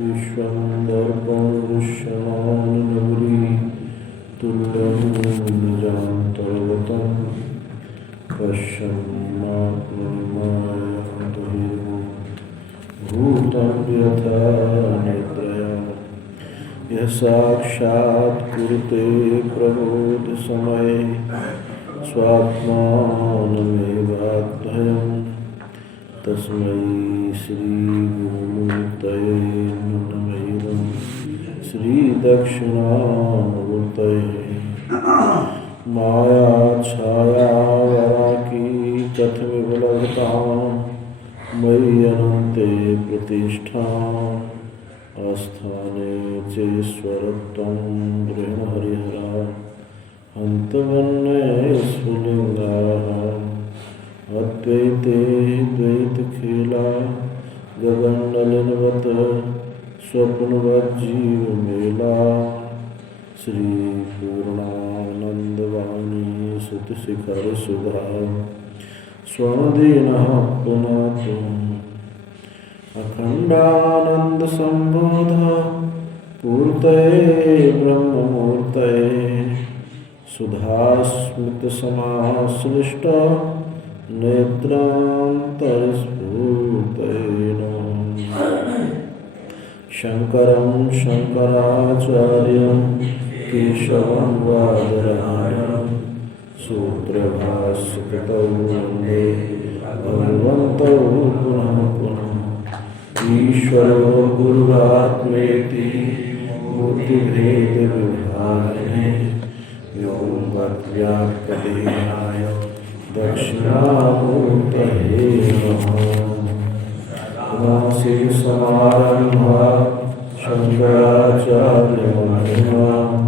विश्वंदर्पणदृश्यमानगौरी तुल्यं निजान्तर्गतं पश्यन्नात्मनिमायन्तहिरो भूतं यथा निद्रया यः साक्षात् कुरुते प्रबोधसमये स्वात्मानमेवाध्ययम् तस्मै श्रीगुरुमूर्तये नमः श्रीदक्षिणामूर्तये मायाच्छायावराकी कथमिवलभतां मयि अनन्ते प्रतिष्ठाम् आस्थाने चेश्वरत्वं गृहहरिहरा हन्तवन्ने स्फुलिङ्गाः अद्वैते द्वैतखेला गगननलिनवत् स्वप्नवज्जीवमेला श्रीपूर्णानन्दवाणी सुतशिखरसुधा स्वदीनः पुनातु अखण्डानन्दसम्बोध पूर्तये ब्रह्ममूर्तये सुधास्मृतसमाश्लिष्ट नेत्रान्तरस्फूर्तये शङ्करं शङ्कराचार्यं केशवं बादरायणं सूत्रभाष्यकृतौ वन्दे भगवन्तौ पुनः पुनः ईश्वरो गुरुरात्मेति मूर्तिभेदविभागिने व्योमवद्व्याप्तदेहाय दक्षिणामूर्तये नमः श्रीसमारम्भा शङ्कराचार्यमध्यमाम्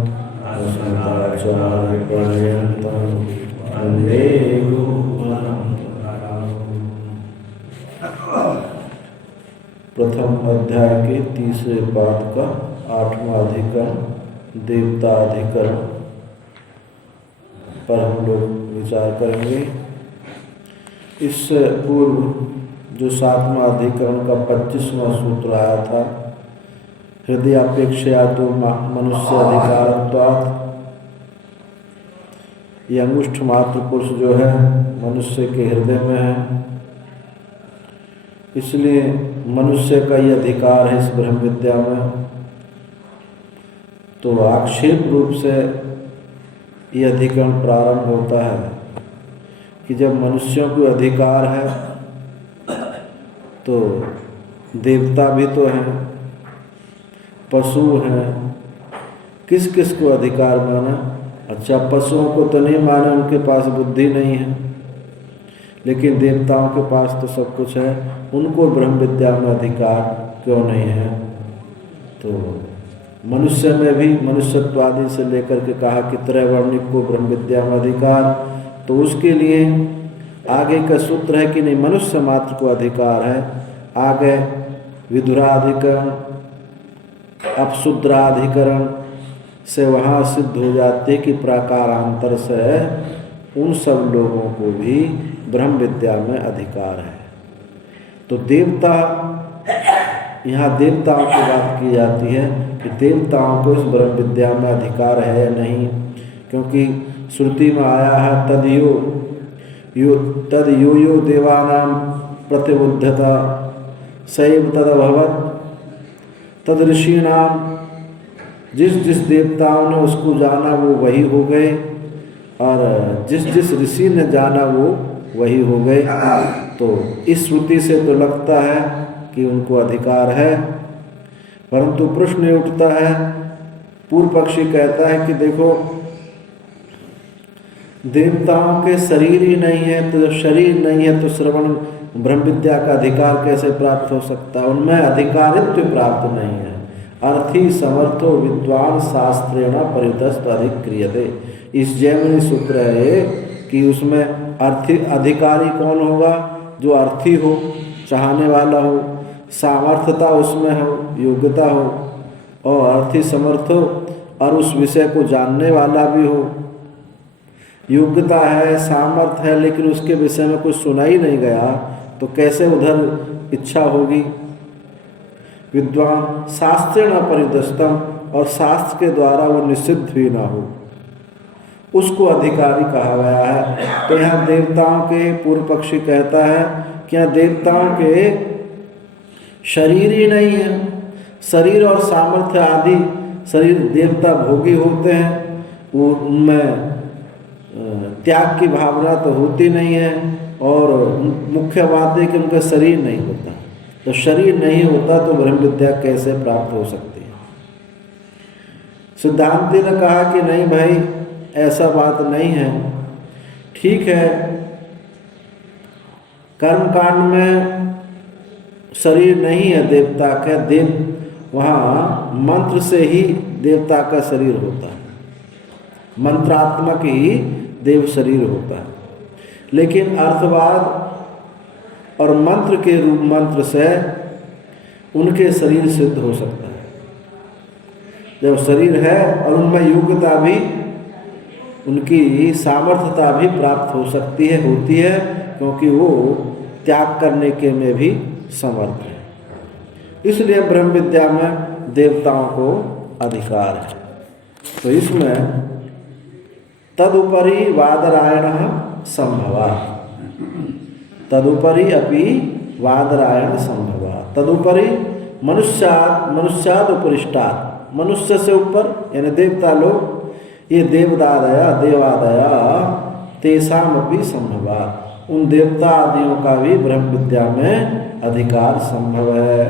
अस्मदाचार्यपर्यन्तं वन्दे गुरुपरम्पराम्। प्रथम अध्याय के तीसरे पाद का 8वां अधिकरण देवता अधिकरण पर हम लोग विचार करेंगे। इससे पूर्व जो 7वां अधिकरण का 25वां सूत्र आया था, हृदयापेक्षया तो मनुष्य अधिकारत्वात्, ये अंगुष्ठ मात्र पुरुष जो है मनुष्य के हृदय में है, इसलिए मनुष्य का ये अधिकार है इस ब्रह्म विद्या में। तो आक्षेप रूप से ये अधिकरण प्रारंभ होता है कि जब मनुष्यों को अधिकार है तो देवता भी तो हैं, पशु हैं, किस किस को अधिकार माना? अच्छा, पशुओं को तो नहीं माना, उनके पास बुद्धि नहीं है, लेकिन देवताओं के पास तो सब कुछ है, उनको ब्रह्म विद्या में अधिकार क्यों नहीं है? तो मनुष्य में भी मनुष्यत्वादि से लेकर के कहा कि त्रैवर्णिक को ब्रह्म विद्या में अधिकार, तो उसके लिए आगे का सूत्र है कि नहीं, मनुष्य मात्र को अधिकार है। आगे विधुराधिकरण अपशूद्राधिकरण से वहाँ सिद्ध हो जाते कि प्राकारांतर से उन सब लोगों को भी ब्रह्म विद्या में अधिकार है। तो देवता, यहाँ देवताओं की बात की जाती है कि देवताओं को इस ब्रह्म विद्या में अधिकार है या नहीं, क्योंकि श्रुति में आया है तद यो देवानां प्रतिबुद्धता सैव तदभवत् तद ऋषीणां, जिस जिस देवताओं ने उसको जाना वो वही हो गए, और जिस जिस ऋषि ने जाना वो वही हो गए। तो इस श्रुति से तो लगता है कि उनको अधिकार है, परंतु प्रश्न उठता है, पूर्व पक्षी कहता है कि देखो देवताओं के शरीर ही नहीं है, तो जब शरीर नहीं है तो श्रवण ब्रह्म विद्या का अधिकार कैसे प्राप्त हो सकता है? उनमें अधिकारित्व प्राप्त नहीं है। अर्थी समर्थो विद्वान शास्त्रेण परितस्त अधिक्रियते, इस जैमिनी सूत्र है कि उसमें अर्थी अधिकारी कौन होगा? जो अर्थी हो, चाहने वाला हो, सामर्थ्यता उसमें हो, योग्यता हो, और अर्थी समर्थ हो, और उस विषय को जानने वाला भी हो। योग्यता है, सामर्थ्य है, लेकिन उसके विषय में कुछ सुना ही नहीं गया, तो कैसे उधर इच्छा होगी? विद्वान शास्त्रेण परिदस्तम, और शास्त्र के द्वारा वो निषिद्ध भी ना हो, उसको अधिकारी कहा गया है। तो यहाँ देवताओं के, पूर्व पक्षी कहता है कि यहाँ देवताओं के शरीर ही नहीं है, शरीर और सामर्थ्य आदि, शरीर देवता भोगी होते हैं, वो उनमें त्याग की भावना तो होती नहीं है, और मुख्य बात है कि उनका शरीर नहीं होता। तो शरीर नहीं होता तो ब्रह्म विद्या कैसे प्राप्त हो सकती है? सिद्धांति ने कहा कि नहीं भाई, ऐसा बात नहीं है। ठीक है, कर्मकांड में शरीर नहीं है देवता का, वहाँ मंत्र से ही देवता का शरीर होता है, मंत्रात्मक ही देव शरीर होता है। लेकिन अर्थवाद और मंत्र के रूप मंत्र से उनके शरीर सिद्ध हो सकता है। जब शरीर है और उनमें योग्यता भी, उनकी सामर्थ्यता भी प्राप्त हो सकती है, होती है, क्योंकि वो त्याग करने के में भी समर्थ है। इसलिए ब्रह्म विद्या में देवताओं को अधिकार है। तो इसमें तदुपरि वादरायण संभवा, तदुपरि अपि वादरायण संभवा। तदुपरि मनुष्याद उपरिष्टात्, मनुष्य से ऊपर यानी देवता लोग, ये देवादया तेषाम अपि संभवा, उन देवता आदियों का भी ब्रह्म विद्या में अधिकार संभव है।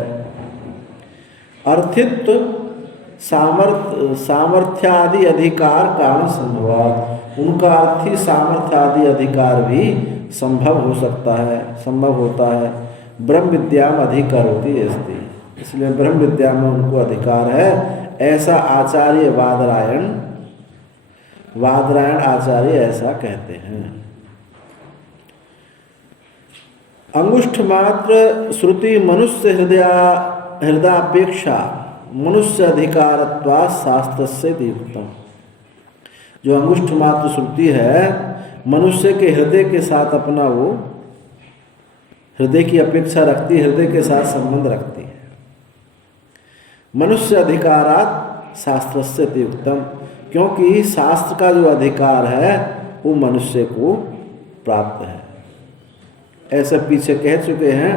अर्थित्व सामर्थ्यादि अधिकार कारण संभव, उनका अर्थी सामर्थ्य आदि अधिकार भी संभव हो सकता है, संभव होता है। ब्रह्म विद्या में अधिकरोति अस्ति, इसलिए ब्रह्म विद्या में उनको अधिकार है, ऐसा आचार्य वादरायण आचार्य ऐसा कहते हैं। अंगुष्ठ मात्र श्रुति मनुष्य हृदयापेक्षा मनुष्य अधिकारत्वा शास्त्र से युक्तम। जो अंगुष्ठ मात्र श्रुति है, मनुष्य के हृदय के साथ अपना वो हृदय की अपेक्षा रखती है, हृदय के साथ संबंध रखती है। मनुष्य अधिकारात शास्त्र से युक्तम, क्योंकि शास्त्र का जो अधिकार है वो मनुष्य को प्राप्त है, ऐसा पीछे कह चुके हैं।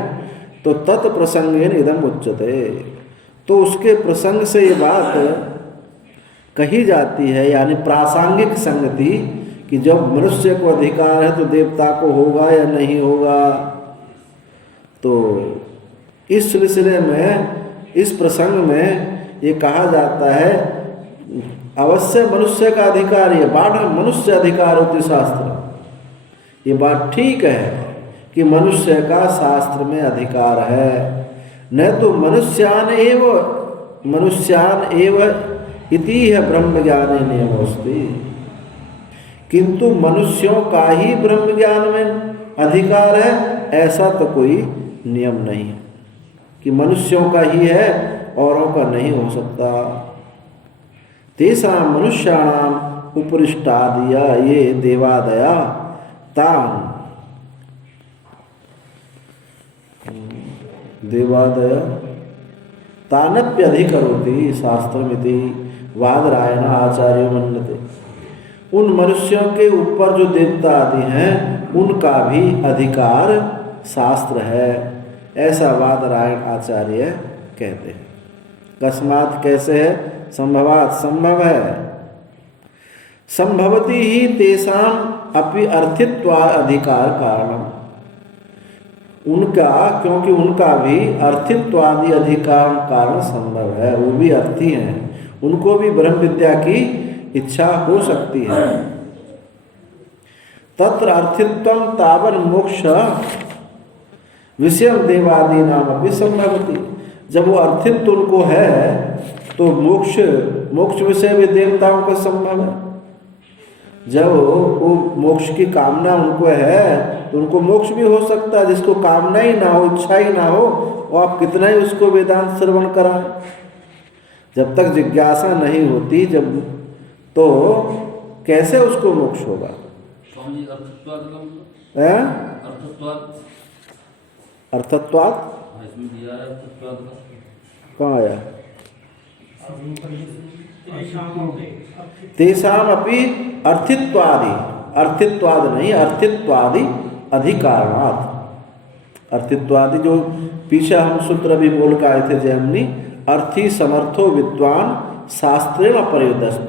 तो तत्प्रसंगेन इदम उच्यते, तो उसके प्रसंग से ये बात कही जाती है, यानी प्रासंगिक संगति, कि जब मनुष्य को अधिकार है तो देवता को होगा या नहीं होगा। तो इस सिलसिले में, इस प्रसंग में ये कहा जाता है अवश्य मनुष्य का अधिकार, ये बात मनुष्य अधिकार होती शास्त्र, ये बात ठीक है कि मनुष्य का शास्त्र में अधिकार है। न तो मनुष्यान एव इति है ब्रह्म ज्ञान नियमोस्ति, किंतु मनुष्यों का ही ब्रह्म ज्ञान में अधिकार है, ऐसा तो कोई नियम नहीं है कि मनुष्यों का ही है, औरों का नहीं हो सकता। तेषां मनुष्याणाम उपरिष्टादिया ये देवादया तान देवादय तानप्यधिकरोति शास्त्रमिति वादरायण आचार्य मन्यते। उन मनुष्यों के ऊपर जो देवता आदि हैं उनका भी अधिकार शास्त्र है, ऐसा वादरायण आचार्य कहते हैं। कस्मात् कैसे है? संभवात संभव है। संभवती ही तेषाम अपि अर्थित्वा अधिकार कारणम, उनका, क्योंकि उनका भी अर्थित्वादि अधिकार कारण संभव है, वो भी अर्थी हैं, उनको भी ब्रह्म विद्या की इच्छा हो सकती है। तत्र अर्थित्वम तावन मोक्ष विषयम देवादि नाम अपि संभवती। जब वो अर्थित्व उनको है तो मोक्ष विषय भी देवताओं का संभव है। जब वो मोक्ष की कामना उनको है तो उनको मोक्ष भी हो सकता है। जिसको कामना ही ना हो, इच्छा ही ना हो, वो आप कितना ही उसको वेदांत श्रवण कराएं, जब तक जिज्ञासा नहीं होती, जब तो कैसे उसको मोक्ष होगा? अर्थत्वात् कहाँ आया? तेषाम अपि अर्थित्वादि, अर्थित्वादि नहीं, अर्थित्वादि अधिकारणात्। अर्थित्वादि जो पीछे हम सूत्र भी बोल के आए थे जयमनी, अर्थी समर्थो विद्वान शास्त्रेण पर्युदस्त।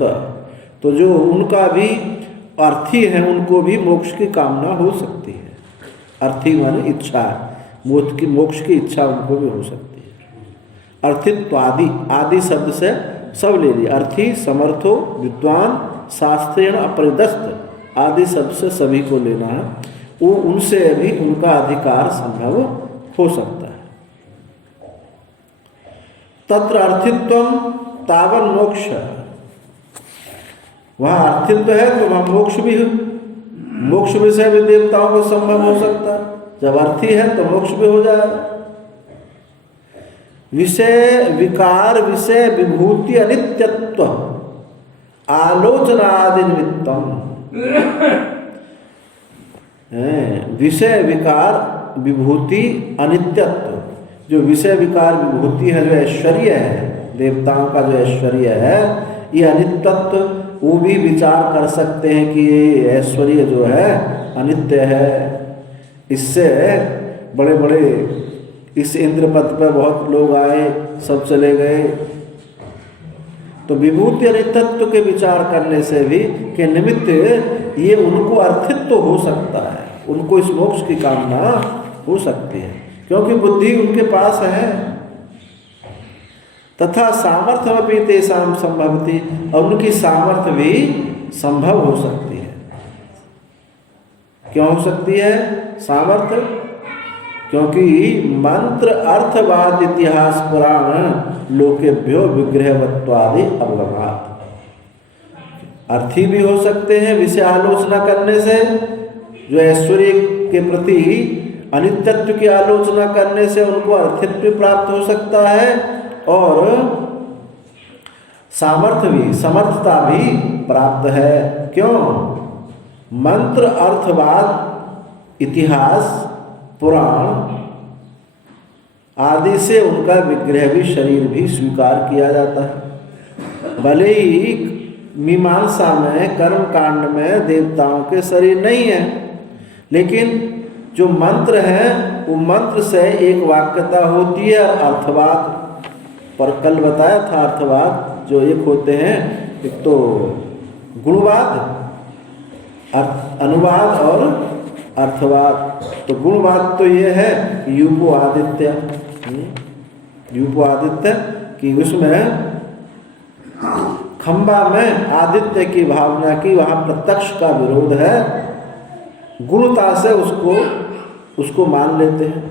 तो जो उनका भी अर्थी है उनको भी मोक्ष की कामना हो सकती है। अर्थी माने इच्छा, मोक्ष की इच्छा उनको भी हो सकती है। अर्थित्वादि, आदि शब्द से सब ले लिया। अर्थी समर्थो विद्वान शास्त्रेण अपरिदस्त, आदि शब्द से सभी को लेना है। वो उनसे भी उनका अधिकार संभव हो सकता है। तत्र अर्थित्वम तावन मोक्ष, वहाँ अर्थित्व है तो वहाँ मोक्ष भी है। मोक्ष विषय भी देवताओं को संभव हो सकता है। जब अर्थी है तो मोक्ष भी हो जाएगा। विषय विकार, विषय विभूति अनित्यत्व आलोचनादि निमित्तम, विषय विकार विभूति अनित्यत्व, जो विषय विकार विभूति है, जो ऐश्वर्य है, देवताओं का जो ऐश्वर्य है, ये अनित्यत्व, वो भी विचार कर सकते हैं कि ये ऐश्वर्य जो है अनित्य है। इससे बड़े बड़े इस इंद्र पद पर बहुत लोग आए, सब चले गए। तो विभूति अनित्यत्व के विचार करने से भी के निमित्त ये उनको अर्थित्व हो सकता है, उनको इस मोक्ष की कामना हो सकती है, क्योंकि बुद्धि उनके पास है। तथा सामर्थ्य भी तेषाम संभवती, और उनकी सामर्थ्य भी संभव हो सकती है। क्यों हो सकती है सामर्थ्य? क्योंकि मंत्र अर्थवाद इतिहास पुराण लोकेभ्यो विग्रहवत्वादि अवगमात्। अर्थी भी हो सकते हैं विषय आलोचना करने से, जो ऐश्वर्य के प्रति अनित्यत्व की आलोचना करने से उनको अर्थित्व प्राप्त हो सकता है, और सामर्थ्य भी, समर्थता भी प्राप्त है। क्यों? मंत्र अर्थवाद इतिहास पुराण आदि से उनका विग्रह भी, शरीर भी स्वीकार किया जाता है। भले ही मीमांसा में, कर्म कांड में देवताओं के शरीर नहीं है, लेकिन जो मंत्र है वो मंत्र से एक वाक्यता होती है। अर्थवाद पर कल बताया था, अर्थवाद जो एक होते हैं, एक तो गुणवाद, अनुवाद और अर्थवाद। तो गुणवाद तो ये है यूपो आदित्य, यूपो आदित्य कि उसमें खंबा में आदित्य की भावना की, वहाँ प्रत्यक्ष का विरोध है, गुणता से उसको मान लेते हैं।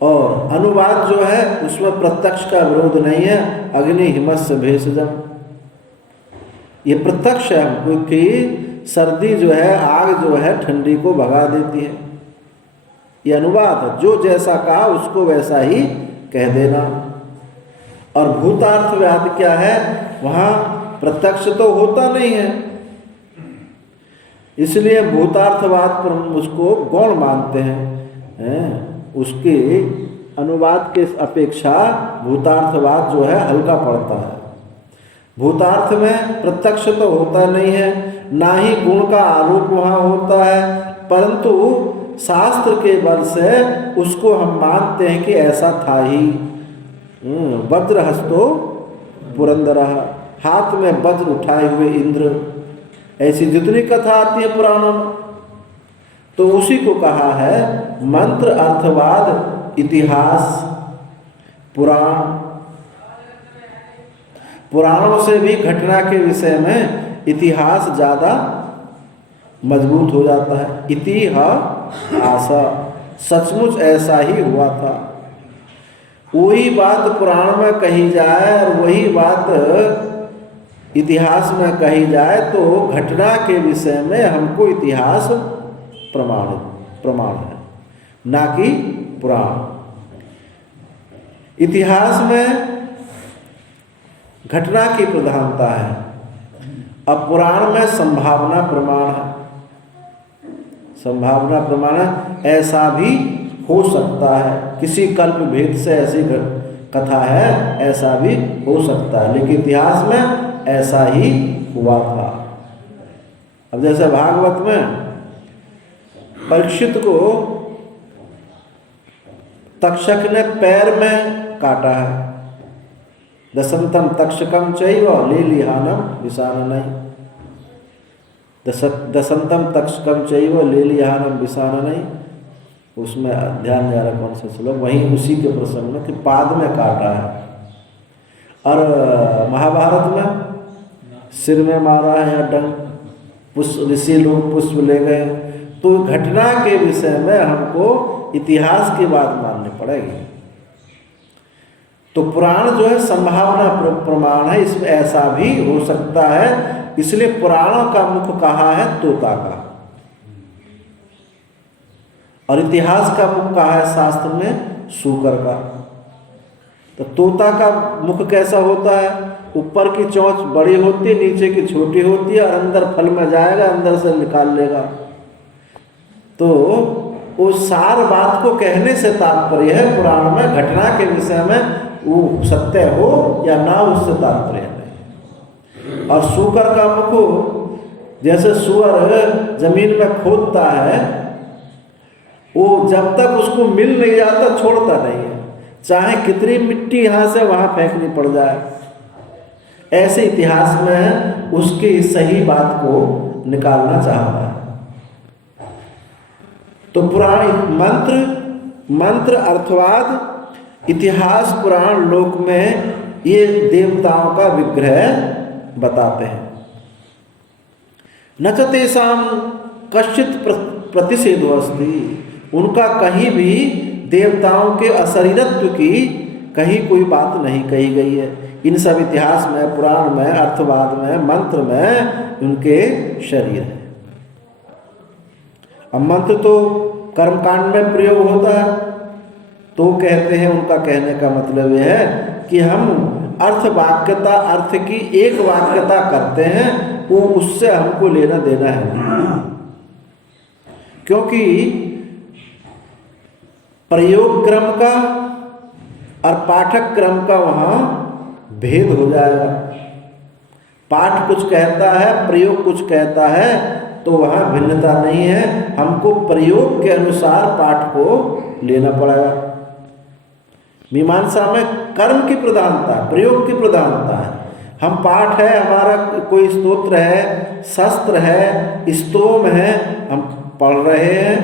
और अनुवाद जो है उसमें प्रत्यक्ष का विरोध नहीं है, अग्नि हिमस्य भेषजम, ये प्रत्यक्ष है हमको कि सर्दी जो है, आग जो है ठंडी को भगा देती है। ये अनुवाद, जो जैसा कहा उसको वैसा ही कह देना। और भूतार्थवाद क्या है? वहाँ प्रत्यक्ष तो होता नहीं है, इसलिए भूतार्थवाद पर उसको गौण मानते हैं। उसके अनुवाद के अपेक्षा भूतार्थवाद जो है हल्का पड़ता है। भूतार्थ में प्रत्यक्ष तो होता नहीं है, ना ही गुण का आरोप वहाँ होता है, परंतु शास्त्र के बल से उसको हम मानते हैं कि ऐसा था ही। वज्रहस्तो पुरंदरः, हाथ में वज्र उठाए हुए इंद्र, ऐसी जितनी कथा आती है पुराणों में, तो उसी को कहा है मंत्र अर्थवाद इतिहास पुराण। पुराणों से भी घटना के विषय में इतिहास ज़्यादा मजबूत हो जाता है। इतिहास, सचमुच ऐसा ही हुआ था। वही बात पुराण में कही जाए और वही बात इतिहास में कही जाए तो घटना के विषय में हमको इतिहास प्रमाण है, ना कि पुराण। इतिहास में घटना की प्रधानता है, अब पुराण में संभावना प्रमाण है। संभावना प्रमाण ऐसा भी हो सकता है, किसी कल्प भेद से ऐसी कथा है, ऐसा भी हो सकता है, लेकिन इतिहास में ऐसा ही हुआ था। अब जैसे भागवत में परीक्षित को तक्षक ने पैर में काटा है, दशंतम तक्षकम चैव लेलिहानम विषाननई, दशंतम तक्षकम चैव लेलिहानम विषाननई, उसमें ध्यान जा रहा कौन सा श्लोक, वहीं उसी के प्रसंग में कि पाद में काटा है। और महाभारत में सिर में मारा है या डंक, पुष्प ऋषि लोग पुष्प ले गए। तो घटना के विषय में हमको इतिहास की बात माननी पड़ेगी। तो पुराण जो है संभावना प्रमाण है, इसमें ऐसा भी हो सकता है, इसलिए पुराणों का मुख कहा है तोता का, और इतिहास का मुख कहा है शास्त्र में सूकर का। तो तोता का मुख कैसा होता है? ऊपर की चोंच बड़ी होती है, नीचे की छोटी होती है, और अंदर फल में जाएगा, अंदर से निकाल लेगा। तो उस सार बात को कहने से तात्पर्य है पुराण में घटना के विषय में वो सत्य हो या ना, उससे तात्पर्य नहीं। और सूकर का मुख, जैसे सुअर जमीन में खोदता है, वो जब तक उसको मिल नहीं जाता छोड़ता नहीं है, चाहे कितनी मिट्टी यहाँ से वहाँ फेंकनी पड़ जाए। ऐसे इतिहास में उसकी सही बात को निकालना चाहता है। तो पुराण मंत्र अर्थवाद, इतिहास पुराण लोक में ये देवताओं का विग्रह बताते हैं। न च तेषां कश्चित् प्रतिषेधो अस्ति, उनका कहीं भी देवताओं के अशरीरत्व की कहीं कोई बात नहीं कही गई है। इन सब इतिहास में, पुराण में, अर्थवाद में, मंत्र में उनके शरीर है। अब मंत्र तो कर्मकांड में प्रयोग होता है, तो कहते हैं, उनका कहने का मतलब यह है कि हम अर्थ वाक्यता, अर्थ की एक वाक्यता करते हैं, वो उससे हमको लेना देना है। क्योंकि प्रयोग क्रम का और पाठक क्रम का वहाँ भेद हो जाएगा। पाठ कुछ कहता है, प्रयोग कुछ कहता है, तो वहाँ भिन्नता नहीं है। हमको प्रयोग के अनुसार पाठ को लेना पड़ेगा। मीमांसा में कर्म की प्रधानता, प्रयोग की प्रधानता है। हम पाठ है, हमारा कोई स्तोत्र है, शस्त्र है, स्तोम है, हम पढ़ रहे हैं,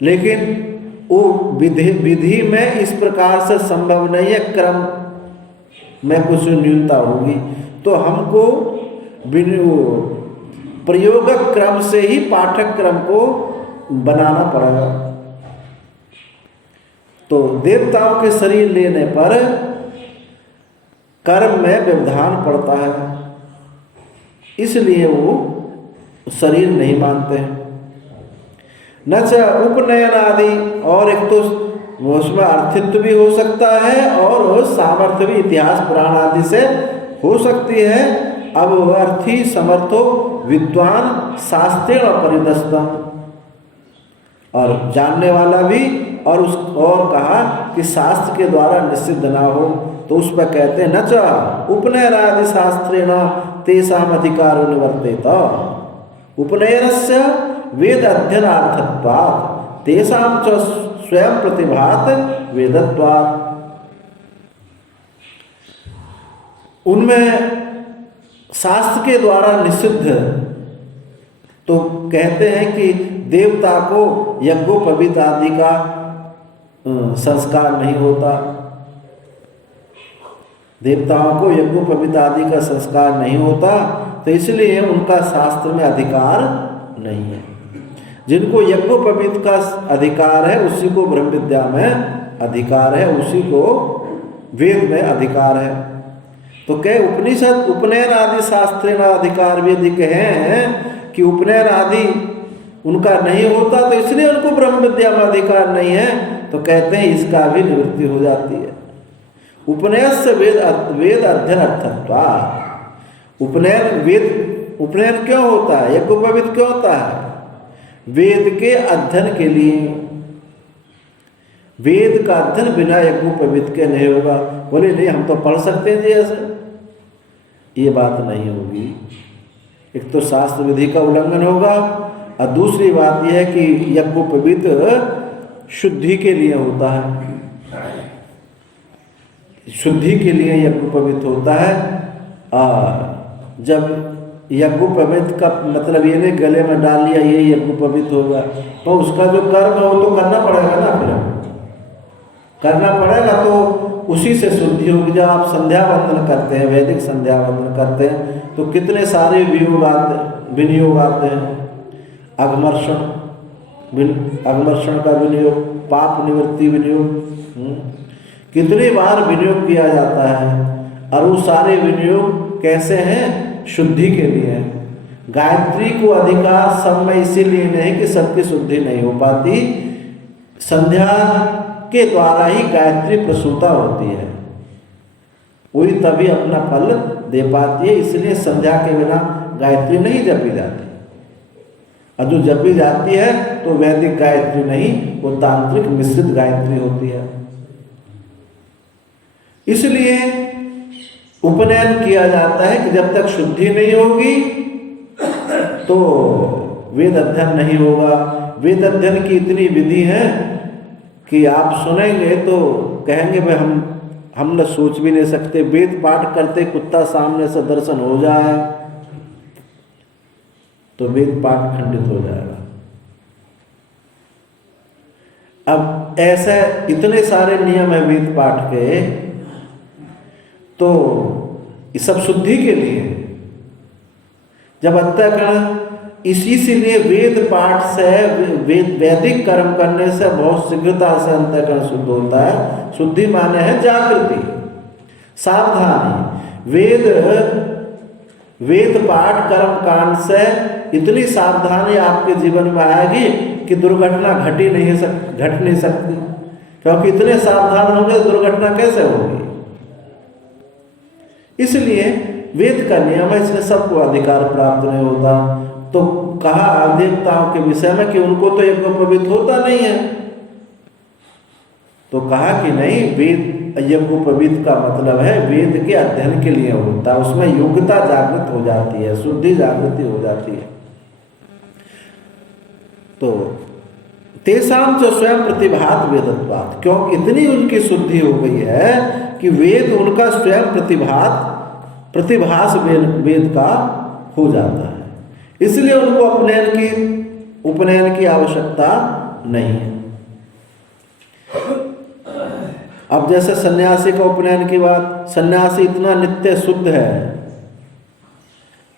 लेकिन वो विधि में इस प्रकार से संभव नहीं है, क्रम में कुछ न्यूनता होगी। तो हमको प्रयोगक क्रम से ही पाठक क्रम को बनाना पड़ेगा। तो देवताओं के शरीर लेने पर कर्म में व्यवधान पड़ता है, इसलिए वो शरीर नहीं मानते हैं। न च उपनयन आदि, और एक तो उसमें अर्थित्व भी हो सकता है और सामर्थ्य भी इतिहास पुराण आदि से हो सकती है। अब अर्थी समर्थो विद्वान शास्त्रेण परिदस्तम, और जानने वाला भी, और कहा कि शास्त्र के द्वारा निषिद्ध ना हो, तो उस पर कहते हैं न च उपनयनादि शास्त्रेण तेषाम् अधिकारो निवर्तेत, उपनयनस्य वेद अध्ययनार्थत्वात् तेषां च स्वयं प्रतिभात वेदत्वात्। उनमें शास्त्र के द्वारा निषिद्ध, तो कहते हैं कि देवता को यज्ञोपवीत आदि का संस्कार नहीं होता, देवताओं को यज्ञोपवीत आदि का संस्कार नहीं होता, तो इसलिए उनका शास्त्र में अधिकार नहीं है। जिनको यज्ञोपवीत का अधिकार है उसी को ब्रह्म विद्या में अधिकार है, उसी को वेद में अधिकार है। तो कह उपनिषद उपनयन आदि शास्त्रेण अधिकार वेदिक हैं कि उपनयन आदि उनका नहीं होता, तो इसलिए उनको ब्रह्म विद्या में अधिकार नहीं है। तो कहते हैं इसका भी निवृत्ति हो जाती है। उपनयन से वेद अध्ययन अर्थत्वात्, उपनयन क्यों होता है, यज्ञोपवीत क्यों होता है? वेद के अध्ययन के लिए। वेद का अध्ययन बिना यज्ञोपवीत के नहीं होगा। बोले नहीं हम तो पढ़ सकते हैं जी ऐसे, ये बात नहीं होगी। एक तो शास्त्र विधि का उल्लंघन होगा और दूसरी बात यह है कि यज्ञोपवीत शुद्धि के लिए होता है, शुद्धि के लिए यज्ञोपवीत होता है। और जब यज्ञोपवीत का मतलब ये नहीं गले में डाल लिया ये यज्ञोपवीत होगा, तो उसका जो कर्म है वो तो करना पड़ेगा ना, फिर करना पड़ेगा तो उसी से शुद्धि होगी। जब आप संध्या वंदन करते हैं, वैदिक संध्या वंदन करते हैं, तो कितने सारे विनियोग आते हैं। अघमर्षण का विनियोग, पाप निवृत्ति विनियोग, कितनी बार विनियोग किया जाता है। और वो सारे विनियोग कैसे हैं? शुद्धि के लिए। गायत्री को अधिकार सब में इसीलिए नहीं कि सबकी शुद्धि नहीं हो पाती, संध्या के द्वारा ही गायत्री प्रसूता होती है, वही तभी अपना फल दे पाती है। इसलिए संध्या के बिना गायत्री नहीं जपी जाती, और जो जपी जाती है तो वैदिक गायत्री नहीं, वो तांत्रिक मिश्रित गायत्री होती है। इसलिए उपनयन किया जाता है कि जब तक शुद्धि नहीं होगी तो वेद अध्ययन नहीं होगा। वेद अध्ययन की इतनी विधि है कि आप सुनेंगे तो कहेंगे भाई हम न सोच भी नहीं सकते। वेद पाठ करते कुत्ता सामने से दर्शन हो जाए तो वेद पाठ खंडित हो जाएगा। अब ऐसे इतने सारे नियम है वेद पाठ के, तो ये सब शुद्धि के लिए। जब अंतःकरण इसी से लिए वेद पाठ से, वैदिक कर्म करने से बहुत शीघ्रता से अंतःकरण शुद्ध होता है। शुद्धि माने है जागृति, सावधानी। वेद पाठ कर्म कांड से इतनी सावधानी आपके जीवन में आएगी कि दुर्घटना घट नहीं सकती, क्योंकि इतने सावधान होंगे दुर्घटना कैसे होगी। इसलिए वेद का नियम है, इसलिए सबको अधिकार प्राप्त नहीं होता। तो कहा देवताओं के विषय में कि उनको तो यज्ञोपवीत होता नहीं है, तो कहा कि नहीं, वेद यज्ञोपवीत का मतलब है वेद के अध्ययन के लिए होता है, उसमें योग्यता जागृत हो जाती है, शुद्धि जागृति हो जाती है। तो तेषां च स्वयं प्रतिभात वेदत्वात्, क्योंकि इतनी उनकी शुद्धि हो गई है कि वेद उनका स्वयं प्रतिभास वेद का हो जाता है। इसलिए उनको उपनयन की आवश्यकता नहीं है। अब जैसे सन्यासी का उपनयन की बात, सन्यासी इतना नित्य शुद्ध है,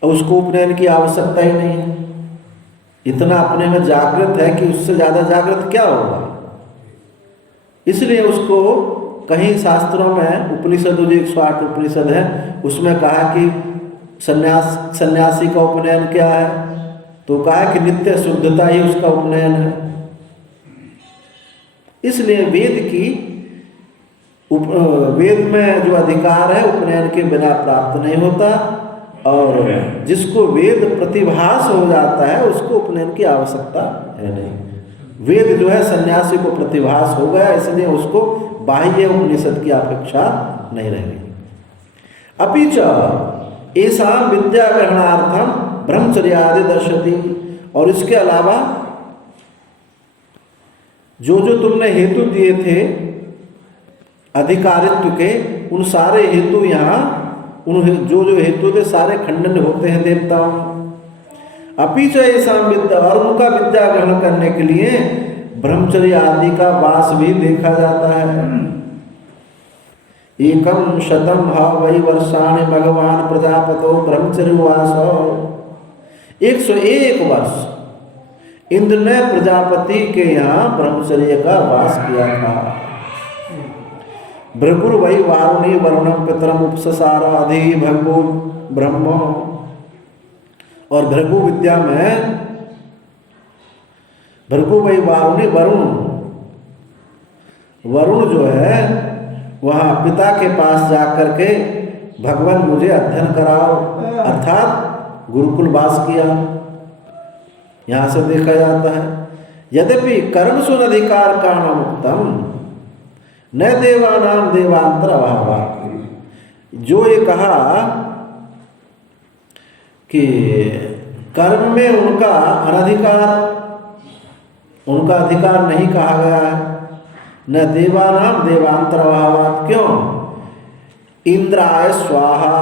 उसको उपनयन की आवश्यकता ही नहीं है। इतना अपने में जागृत है कि उससे ज्यादा जागृत क्या होगा। इसलिए उसको कहीं शास्त्रों में, उपनिषद 108 उपनिषद है, उसमें कहा कि सन्यासी का उपनयन क्या है, तो कहा कि नित्य शुद्धता ही उसका उपनयन है। इसलिए वेद में जो अधिकार है उपनयन के बिना प्राप्त नहीं होता, और जिसको वेद प्रतिभास हो जाता है उसको उपनयन की आवश्यकता है नहीं। वेद जो है सन्यासी को प्रतिभास हो गया, इसलिए उसको बाह्य उपनिषद की अपेक्षा नहीं रहेगी। अपि च ऐसा विद्या ग्रहणार्थम ब्रह्मचर्यादि दर्शति, और इसके अलावा जो जो तुमने हेतु दिए थे अधिकारित्व के, उन सारे हेतु यहाँ, उन जो जो हेतु थे सारे खंडन होते हैं देवताओं। अपि च ऐसा विद्या, और उनका विद्या ग्रहण करने के लिए ब्रह्मचर्य आदि का वास भी देखा जाता है। एकम शतम वै वर्षाणि भगवान प्रजापतो ब्रह्मचर्यवासो, 101 वर्ष इंद्र ने प्रजापति के यहाँ ब्रह्मचर्य का वास किया था। भृगुर वै वारुणी वरुणम पितरम उपससार अधि भगवो ब्रह्म, और भृगु विद्या में भृगु वै वारुणी, वरुण जो है वहाँ पिता के पास जाकर के भगवान मुझे अध्ययन कराओ, अर्थात गुरुकुल वास किया, यहाँ से देखा जाता है। यद्यपि कर्म सुन अधिकार कारणम उत्तम, न देवानाम देवांतर अभावात्। जो ये कहा कि कर्म में उनका अनधिकार, उनका अधिकार नहीं कहा गया है। न देवानाम देवांतर अभावात्, क्यों? इंद्राय स्वाहा,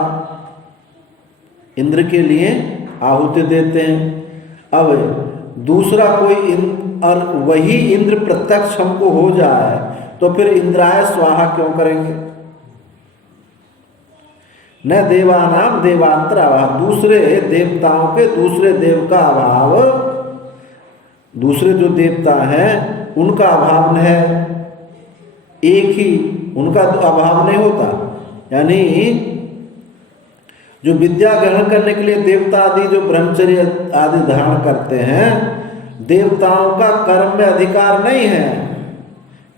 इंद्र के लिए आहुति देते हैं। अब दूसरा कोई और वही इंद्र प्रत्यक्ष हमको हो जाए तो फिर इंद्राय स्वाहा क्यों करेंगे? न देवानाम देवांतर अभाव, दूसरे देवताओं के दूसरे देव का अभाव, दूसरे जो देवता हैं उनका अभाव न है, एक ही उनका तो अभाव नहीं होता। यानी जो विद्या ग्रहण करने के लिए देवता आदि जो ब्रह्मचर्य आदि धारण करते हैं, देवताओं का कर्म में अधिकार नहीं है,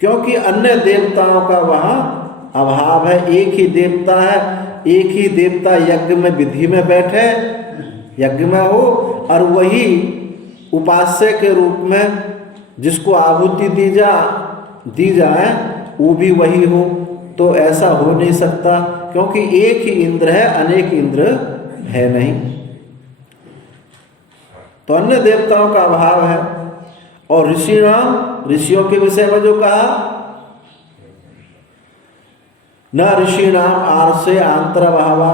क्योंकि अन्य देवताओं का वहाँ अभाव है। एक ही देवता है, एक ही देवता यज्ञ में विधि में बैठे, यज्ञ में हो, और वही उपास्य के रूप में जिसको आहुति दी जाए वो भी वही हो, तो ऐसा हो नहीं सकता, क्योंकि एक ही इंद्र है, अनेक इंद्र है नहीं। तो अन्य देवताओं का अभाव है। और ऋषियों के विषय में जो कहा, न ऋषि नाम आर्षे आंतर अभावा,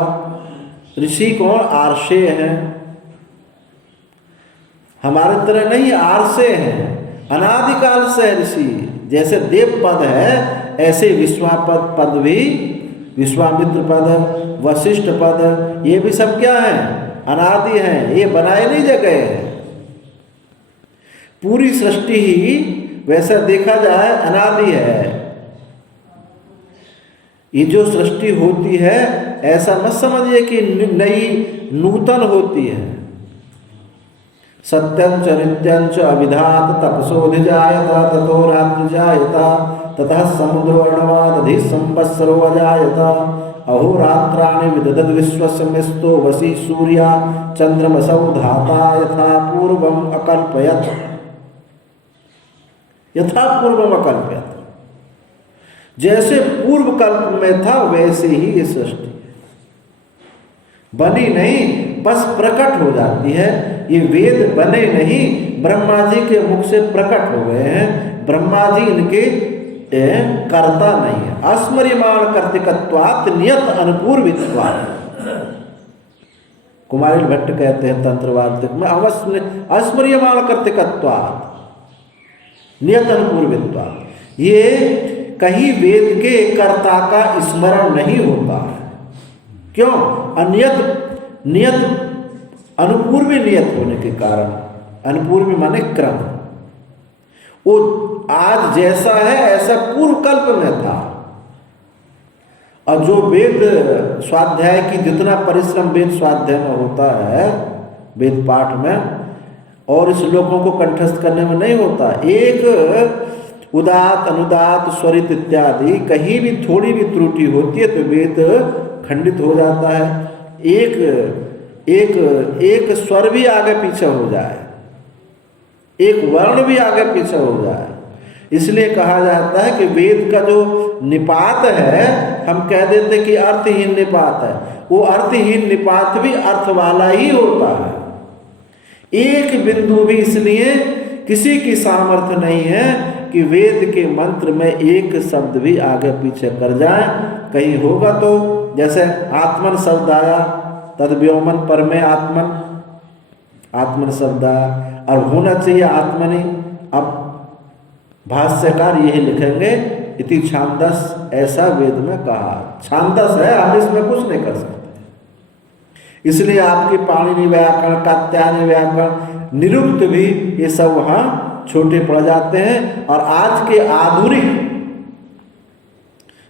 ऋषि कौन? आर्षे हैं, हमारे तरह नहीं, आर्षे हैं, अनादिकाल से ऋषि। जैसे देव पद है ऐसे विश्वापद पद भी, विश्वामित्र पद, वशिष्ठ पद, ये भी सब क्या है? अनादि हैं, ये बनाए नहीं जगह है। पूरी सृष्टि ही वैसा देखा जाए अनादि है। ये जो सृष्टि होती है ऐसा मत समझिए कि नई नूतन होती है। सत्यंच नित्यंच अविधात तपसोधिजायत ततो रात्रिजायत ततः समुद्रवर्णवादधि संवत्सरो अजायत अहोरात्राणि विदधद् विश्वस्य मिस्तो वसी सूर्या चंद्रमसौ धाता यथा पूर्वम अकल्पयत्, यथा पूर्वम अकल्पयत्, जैसे पूर्व कल्प में था वैसे ही ये सृष्टि बनी नहीं, बस प्रकट हो जाती है। ये वेद बने नहीं, ब्रह्मा जी के मुख से प्रकट हो गए हैं। ब्रह्मा जी इनके कर्ता नहीं है। अस्मर्यमाण कर्तिकत्वात् नियत अनुपूर्वित्वात्, कुमारिल भट्ट कहते हैं तंत्रवाद में, अस्मर्यमाण कर्तिकत्वात् नियत अनुपूर्वित्वात्। ये कहीं वेद के कर्ता का स्मरण नहीं होता है। क्यों? नियत अनुपूर्वी नियत होने के कारण, अनुपूर्वी माने क्रम, वो आज जैसा है ऐसा पूर्व कल्प में था। और जो वेद स्वाध्याय की जितना परिश्रम वेद स्वाध्याय में होता है, वेद पाठ में और श्लोकों को कंठस्थ करने में नहीं होता। एक उदात अनुदात स्वरित इत्यादि कहीं भी थोड़ी भी त्रुटि होती है तो वेद खंडित हो जाता है। एक स्वर भी आगे पीछे हो जाए, एक वर्ण भी आगे पीछे हो जाए, इसलिए कहा जाता है कि वेद का जो निपात है, हम कह देते कि अर्थहीन निपात है, वो अर्थहीन निपात भी अर्थ वाला ही होता है। एक बिंदु भी इसलिए किसी की सामर्थ्य नहीं है कि वेद के मंत्र में एक शब्द भी आगे पीछे कर जाए। कहीं होगा तो जैसे आत्मन शब्द आया, तद व्योमन परमे आत्मन, आत्मन शब्द आया, और होना चाहिए आत्मनि। अब भाष्यकार यही लिखेंगे इति छांदस, ऐसा वेद में कहा। छांदस है, हम इसमें कुछ नहीं कर सकते। इसलिए आपकी पाणिनि व्याकरण, कात्यायनी व्याकरण, निरुक्त भी ये सब वहाँ छोटे पड़ जाते हैं। और आज के आधुनिक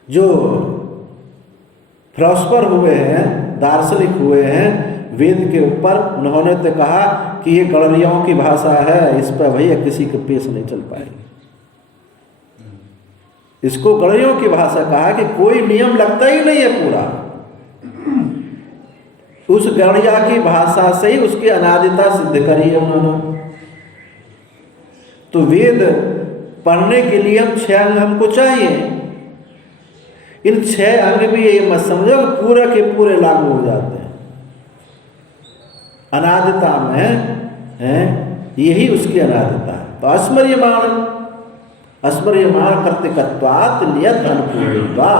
जो फिलोसफर हुए हैं, दार्शनिक हुए हैं वेद के ऊपर, उन्होंने तो कहा कि ये गणरियों की भाषा है, इस पर भैया किसी के पेश नहीं चल पाएगी। इसको गणरियों की भाषा कहा कि कोई नियम लगता ही नहीं है पूरा। उस गणिया की भाषा से ही उसकी अनादिता सिद्ध करी है उन्होंने। तो वेद पढ़ने के लिए हम 6 अंग हमको चाहिए, इन 6 अंग भी ये मत समझो पूरे के पूरे लागू हो जाते हैं। अनादिता में है, यही उसकी अनादिता है। तो अस्मर्यमाण कर्तृकत्वात् नियत अनुपूर्वा,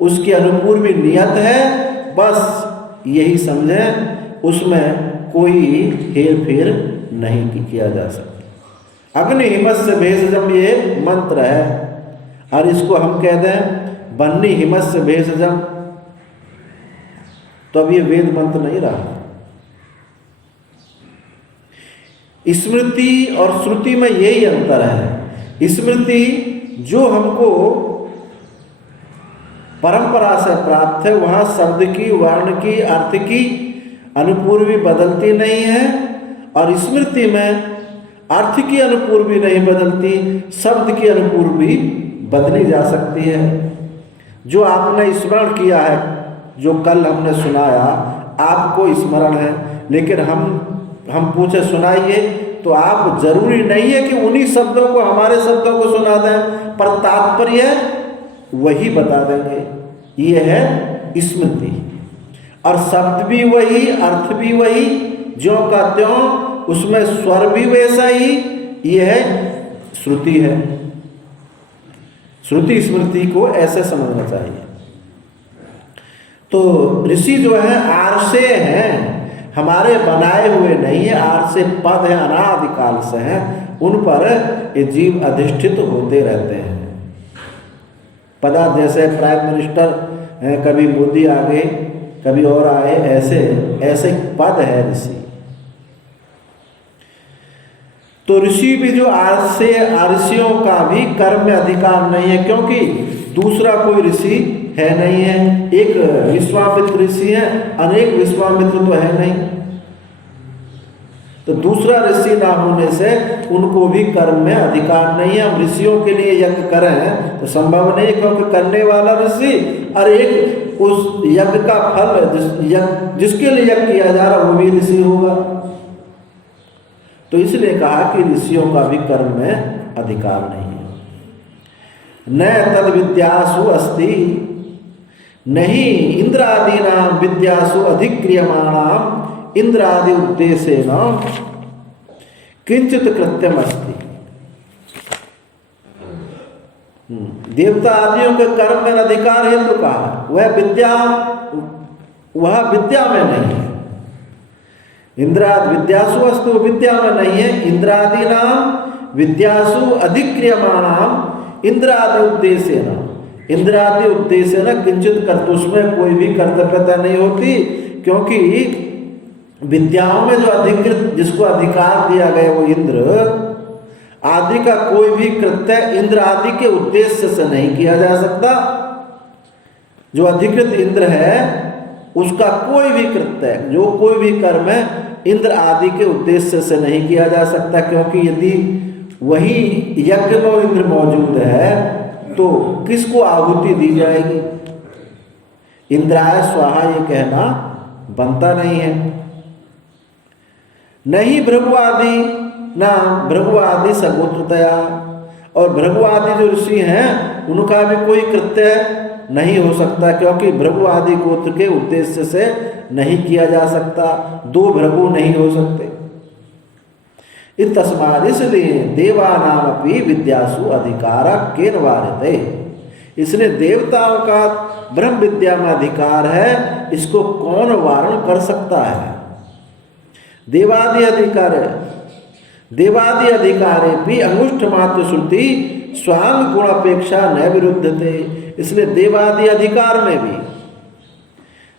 उसकी अनुपूर्वी नियत है, बस यही समझें, उसमें कोई हेर फेर नहीं किया जा सकता। अग्नि हिमस्य भेषजम ये मंत्र है, और इसको हम कहते हैं बन्नी हिमस्य भेषजम, तो अब ये वेद मंत्र नहीं रहा। स्मृति और श्रुति में यही अंतर है। स्मृति जो हमको परंपरा से प्राप्त है, वहां शब्द की, वर्ण की, अर्थ की अनुपूर्वी बदलती नहीं है, और स्मृति में अर्थ की अनुपूर्वी नहीं बदलती, शब्द की अनुपूर्वी बदली जा सकती है। जो आपने स्मरण किया है, जो कल हमने सुनाया, आपको स्मरण है, लेकिन हम पूछे सुनाइए, तो आप जरूरी नहीं है कि उन्हीं शब्दों को, हमारे शब्दों को सुना दें, पर तात्पर्य वही बता देंगे। ये है स्मृति। और शब्द भी वही, अर्थ भी वही, ज्यों का त्यों, उसमें स्वर भी वैसा ही, ये है श्रुति है। श्रुति स्मृति को ऐसे समझना चाहिए। तो ऋषि जो है आरसे हैं, हमारे बनाए हुए नहीं है, आरसे पद है, अनादिकाल से हैं, उन पर ये जीव अधिष्ठित होते रहते हैं। पदा जैसे प्राइम मिनिस्टर, कभी मोदी आ गए, कभी और आए, ऐसे पद है ऋषि। तो ऋषि भी जो ऋषियों का भी कर्म में अधिकार नहीं है, क्योंकि दूसरा कोई ऋषि है नहीं है। एक विश्वामित्र ऋषि है, अनेक विश्वामित्र तो है नहीं, तो दूसरा ऋषि ना होने से उनको भी कर्म में अधिकार नहीं है। हम ऋषियों के लिए यज्ञ करें तो संभव नहीं, क्योंकि करने वाला ऋषि और एक उस यज्ञ का फल जिसके लिए यज्ञ किया जा रहा वो भी ऋषि होगा। तो इसलिए कहा कि ऋषियों का भी कर्म में अधिकार नहीं है। न तद विद्यासु अस्ति, नहीं इंद्रादीना विद्यासु अधिक्रियमाणाम इंद्रादि उद्देश्येन किंचित कृत्यम अस्ति। देवता आदियों के कर्म में अधिकार है तो कहा वह विद्या में नहीं है। इंद्रादि विद्यासु अस्तु, विद्या में नहीं है। इंद्रादि नाम विद्यासु अधिक्रियमाणाम इंद्रादि उद्देश्येन, इंद्रादि उद्देश्येन किंचित कर्तव्य, उसमें कोई भी कर्तव्यता नहीं होती, क्योंकि विद्याओं में जो अधिकृत, जिसको अधिकार दिया गया वो इंद्र आदि का कोई भी कृत्य इंद्र आदि के उद्देश्य से नहीं किया जा सकता। जो अधिकृत इंद्र है उसका कोई भी कृत्य, जो कोई भी कर्म है, इंद्र आदि के उद्देश्य से नहीं किया जा सकता, क्योंकि यदि वही यज्ञ में इंद्र मौजूद है तो किसको आहुति दी जाएगी? इंद्राय स्वाहा ये कहना बनता नहीं है। नहीं भृगुआदि ना भृगुआदि सगोत्रतया, और भृगुआदि जो ऋषि हैं उनका भी कोई कृत्य नहीं हो सकता, क्योंकि भृगुआदि गोत्र के उद्देश्य से नहीं किया जा सकता। 2 भृगु नहीं हो सकते। इस तस्माद, इसलिए देवानामपि विद्यासु अधिकारा केन वार्यते, इसलिए देवताओं का ब्रह्म विद्या में अधिकार है, इसको कौन वारण कर सकता है? देवादि अधिकारे भी अंगुष्ठ मात्र श्रुति स्वांग गुण अपेक्षा न विरुद्धते, इसलिए देवादि अधिकार में भी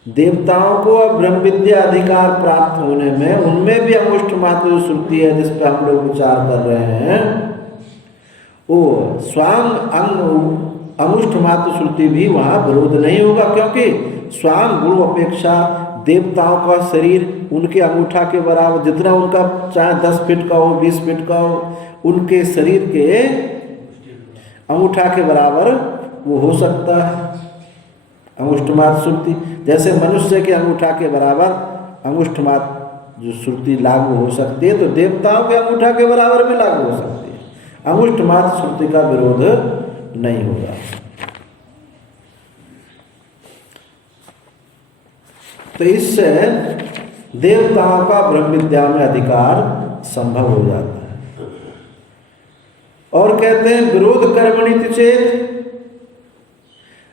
देवताओं को ब्रह्म विद्या अधिकार प्राप्त होने में, उनमें भी अंगुष्ठ मात्र जो श्रुति है जिस पर हम लोग विचार कर रहे हैं, वो स्वांग अंगुष्ठ मात्र श्रुति भी वहाँ विरोध नहीं होगा, क्योंकि स्वांग गुण अपेक्षा देवताओं का शरीर उनके अंगूठा के बराबर, जितना उनका चाहे 10 फीट का हो, 20 फीट का हो, उनके शरीर के अंगूठा के बराबर वो हो सकता है अंगुष्ठमात्र श्रुति। जैसे मनुष्य के अंगूठा के बराबर अंगुष्ठमात्र जो श्रुति लागू हो सकती है, तो देवताओं के अंगूठा के बराबर भी लागू हो सकती है। अंगुष्ठमात्र श्रुति का विरोध नहीं होगा। तो इससे देवताओं का ब्रह्म विद्या में अधिकार संभव हो जाता है। और कहते हैं विरोध कर्मणि चेत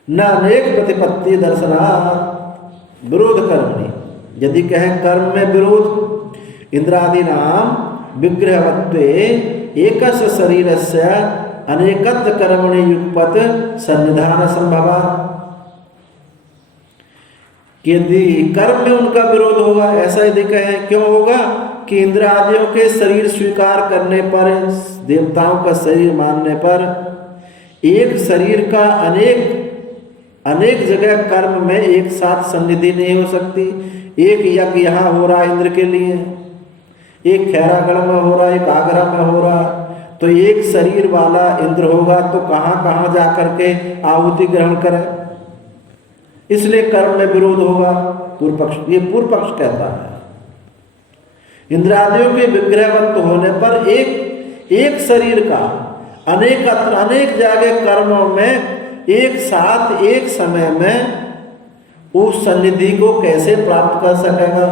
न अनेक प्रतिपत्ति दर्शनात्। विरोध कर्मणि, यदि कहें कर्म में विरोध, इंद्रादि नाम विग्रहवत्वे एकस्य शरीरस्य अनेकत्व कर्मणि युगपत सन्निधान संभवा। यदि कर्म में उनका विरोध होगा, ऐसा यदि कहें, क्यों होगा कि इंद्रादियों के शरीर स्वीकार करने पर, देवताओं का शरीर मानने पर, एक शरीर का अनेक जगह कर्म में एक साथ सन्निधि नहीं हो सकती। एक यज्ञ यहाँ हो रहा इंद्र के लिए, एक खैरागढ़ में हो रहा, एक आगरा में हो रहा, तो एक शरीर वाला इंद्र होगा तो कहाँ कहाँ जा करके आहुति ग्रहण करे, इसलिए कर्म में विरोध होगा। पूर्व पक्ष, ये पूर्व पक्ष कहता है इंद्रादियों के विग्रहवत्व होने पर एक शरीर का अनेक जगह कर्मों में एक साथ एक समय में उस सन्निधि को कैसे प्राप्त कर सकेगा,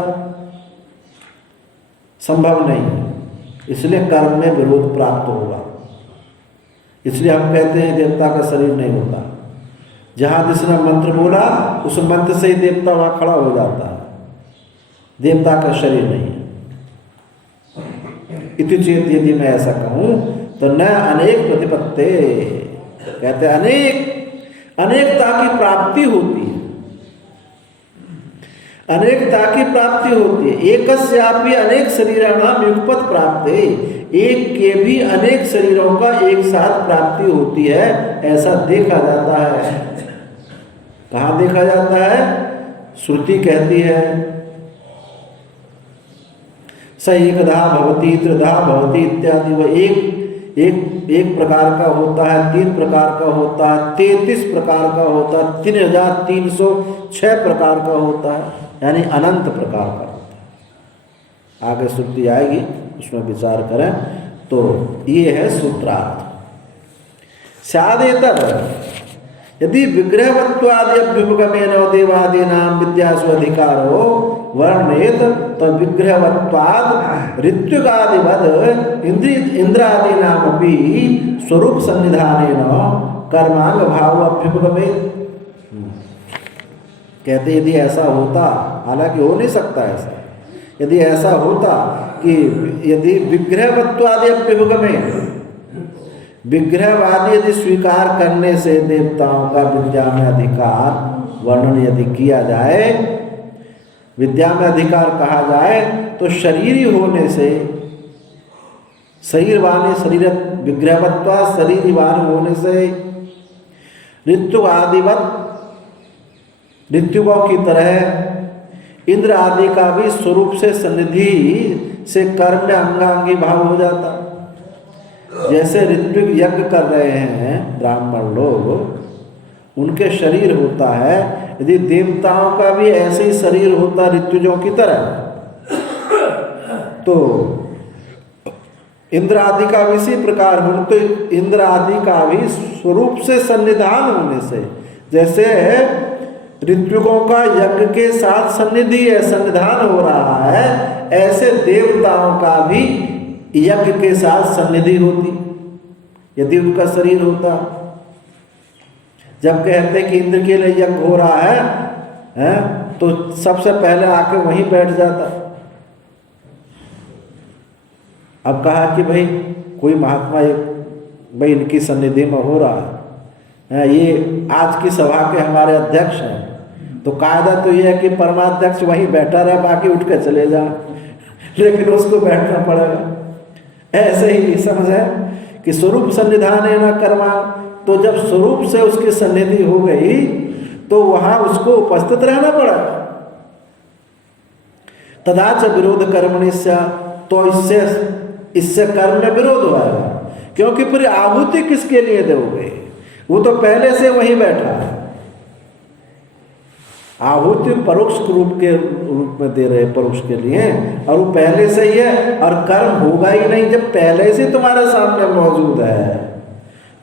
संभव नहीं। इसलिए कर्म में विरोध प्राप्त होगा। इसलिए हम कहते हैं देवता का शरीर नहीं होता। जहां जिसने मंत्र बोला उस मंत्र से ही देवता वहां खड़ा हो जाता है, देवता का शरीर नहीं है। इति चेत, यदि मैं ऐसा कहूं तो न अनेक प्रतिपत्ते, कहते अनेकता की प्राप्ति होती है, अनेकता की प्राप्ति होती है। एकस्यापि अनेक शरीराणाम युगपत प्राप्त है, एक के भी अनेक शरीरों का एक साथ प्राप्ति होती है, ऐसा देखा जाता है। कहाँ देखा जाता है? श्रुति कहती है स एकधा भवति त्रिधा भवति इत्यादि। वह एक प्रकार का होता है, 3 प्रकार का होता है, 33 प्रकार का होता है, 3306 प्रकार का होता है, यानी अनंत प्रकार का होता है। आगे श्रुति आएगी, उसमें विचार करें तो ये है सूत्रार्थ। स्यादेतर यदि विग्रहवत्वाद्यभ्युपगमेन देवादीनां विद्यासु अधिकारो वर्णेत तो विग्रहवत्वाद ऋत्विगादिवद इंद्रादीनामपि स्वरूप सन्निधानेन कर्मांग भाव अभ्युपगमेत। कहते यदि ऐसा होता, हालांकि हो नहीं सकता ऐसा, यदि ऐसा होता कि यदि विग्रहवत्वाद्यभ्युपगमेन, विग्रहवादी यदि स्वीकार करने से देवताओं का विद्या में अधिकार वर्णन यदि किया जाए, विद्या में अधिकार कहा जाए, तो शरीरी होने से, शरीरवान शरीर विग्रहवत्वा शरीरवान होने से ऋत्विकों की तरह इंद्र आदि का भी स्वरूप से सन्निधि से कर्म में अंगांगी भाव हो जाता। जैसे ऋत्विक यज्ञ कर रहे हैं ब्राह्मण लोग, उनके शरीर होता है, यदि देवताओं का भी ऐसे ही शरीर होता ऋत्विजों की तरह, तो इंद्र आदि का भी इसी प्रकार हो, तो इंद्र आदि का भी स्वरूप से सन्निधान होने से, जैसे ऋत्विकों का यज्ञ के साथ सन्निधि है, सन्निधान हो रहा है, ऐसे देवताओं का भी यज्ञ के साथ सन्निधि होती यदि उनका शरीर होता। जब कहते कि इंद्र के लिए यज्ञ हो रहा है तो सबसे पहले आके वहीं बैठ जाता। अब कहा कि भाई कोई महात्मा भाई इनकी सन्निधि में हो रहा है, ये आज की सभा के हमारे अध्यक्ष हैं, तो कायदा तो ये है कि परमाध्यक्ष वहीं बैठा रहे, बाकी उठ के चले जा, लेकिन उसको बैठना पड़ेगा। ऐसे ही समझ है कि स्वरूप सन्निधान है ना कर्मा, तो जब स्वरूप से उसकी सन्निधि हो गई तो वहां उसको उपस्थित रहना पड़ा। तदाच विरोध कर्मणि से, तो इससे कर्म में विरोध हुआ, क्योंकि फिर आहुति किसके लिए दोगे? वो तो पहले से वहीं बैठा है। आहुति परोक्ष रूप में दे रहे, परोक्ष के लिए, और वो पहले से ही है, और कर्म होगा ही नहीं जब पहले से तुम्हारे सामने मौजूद है,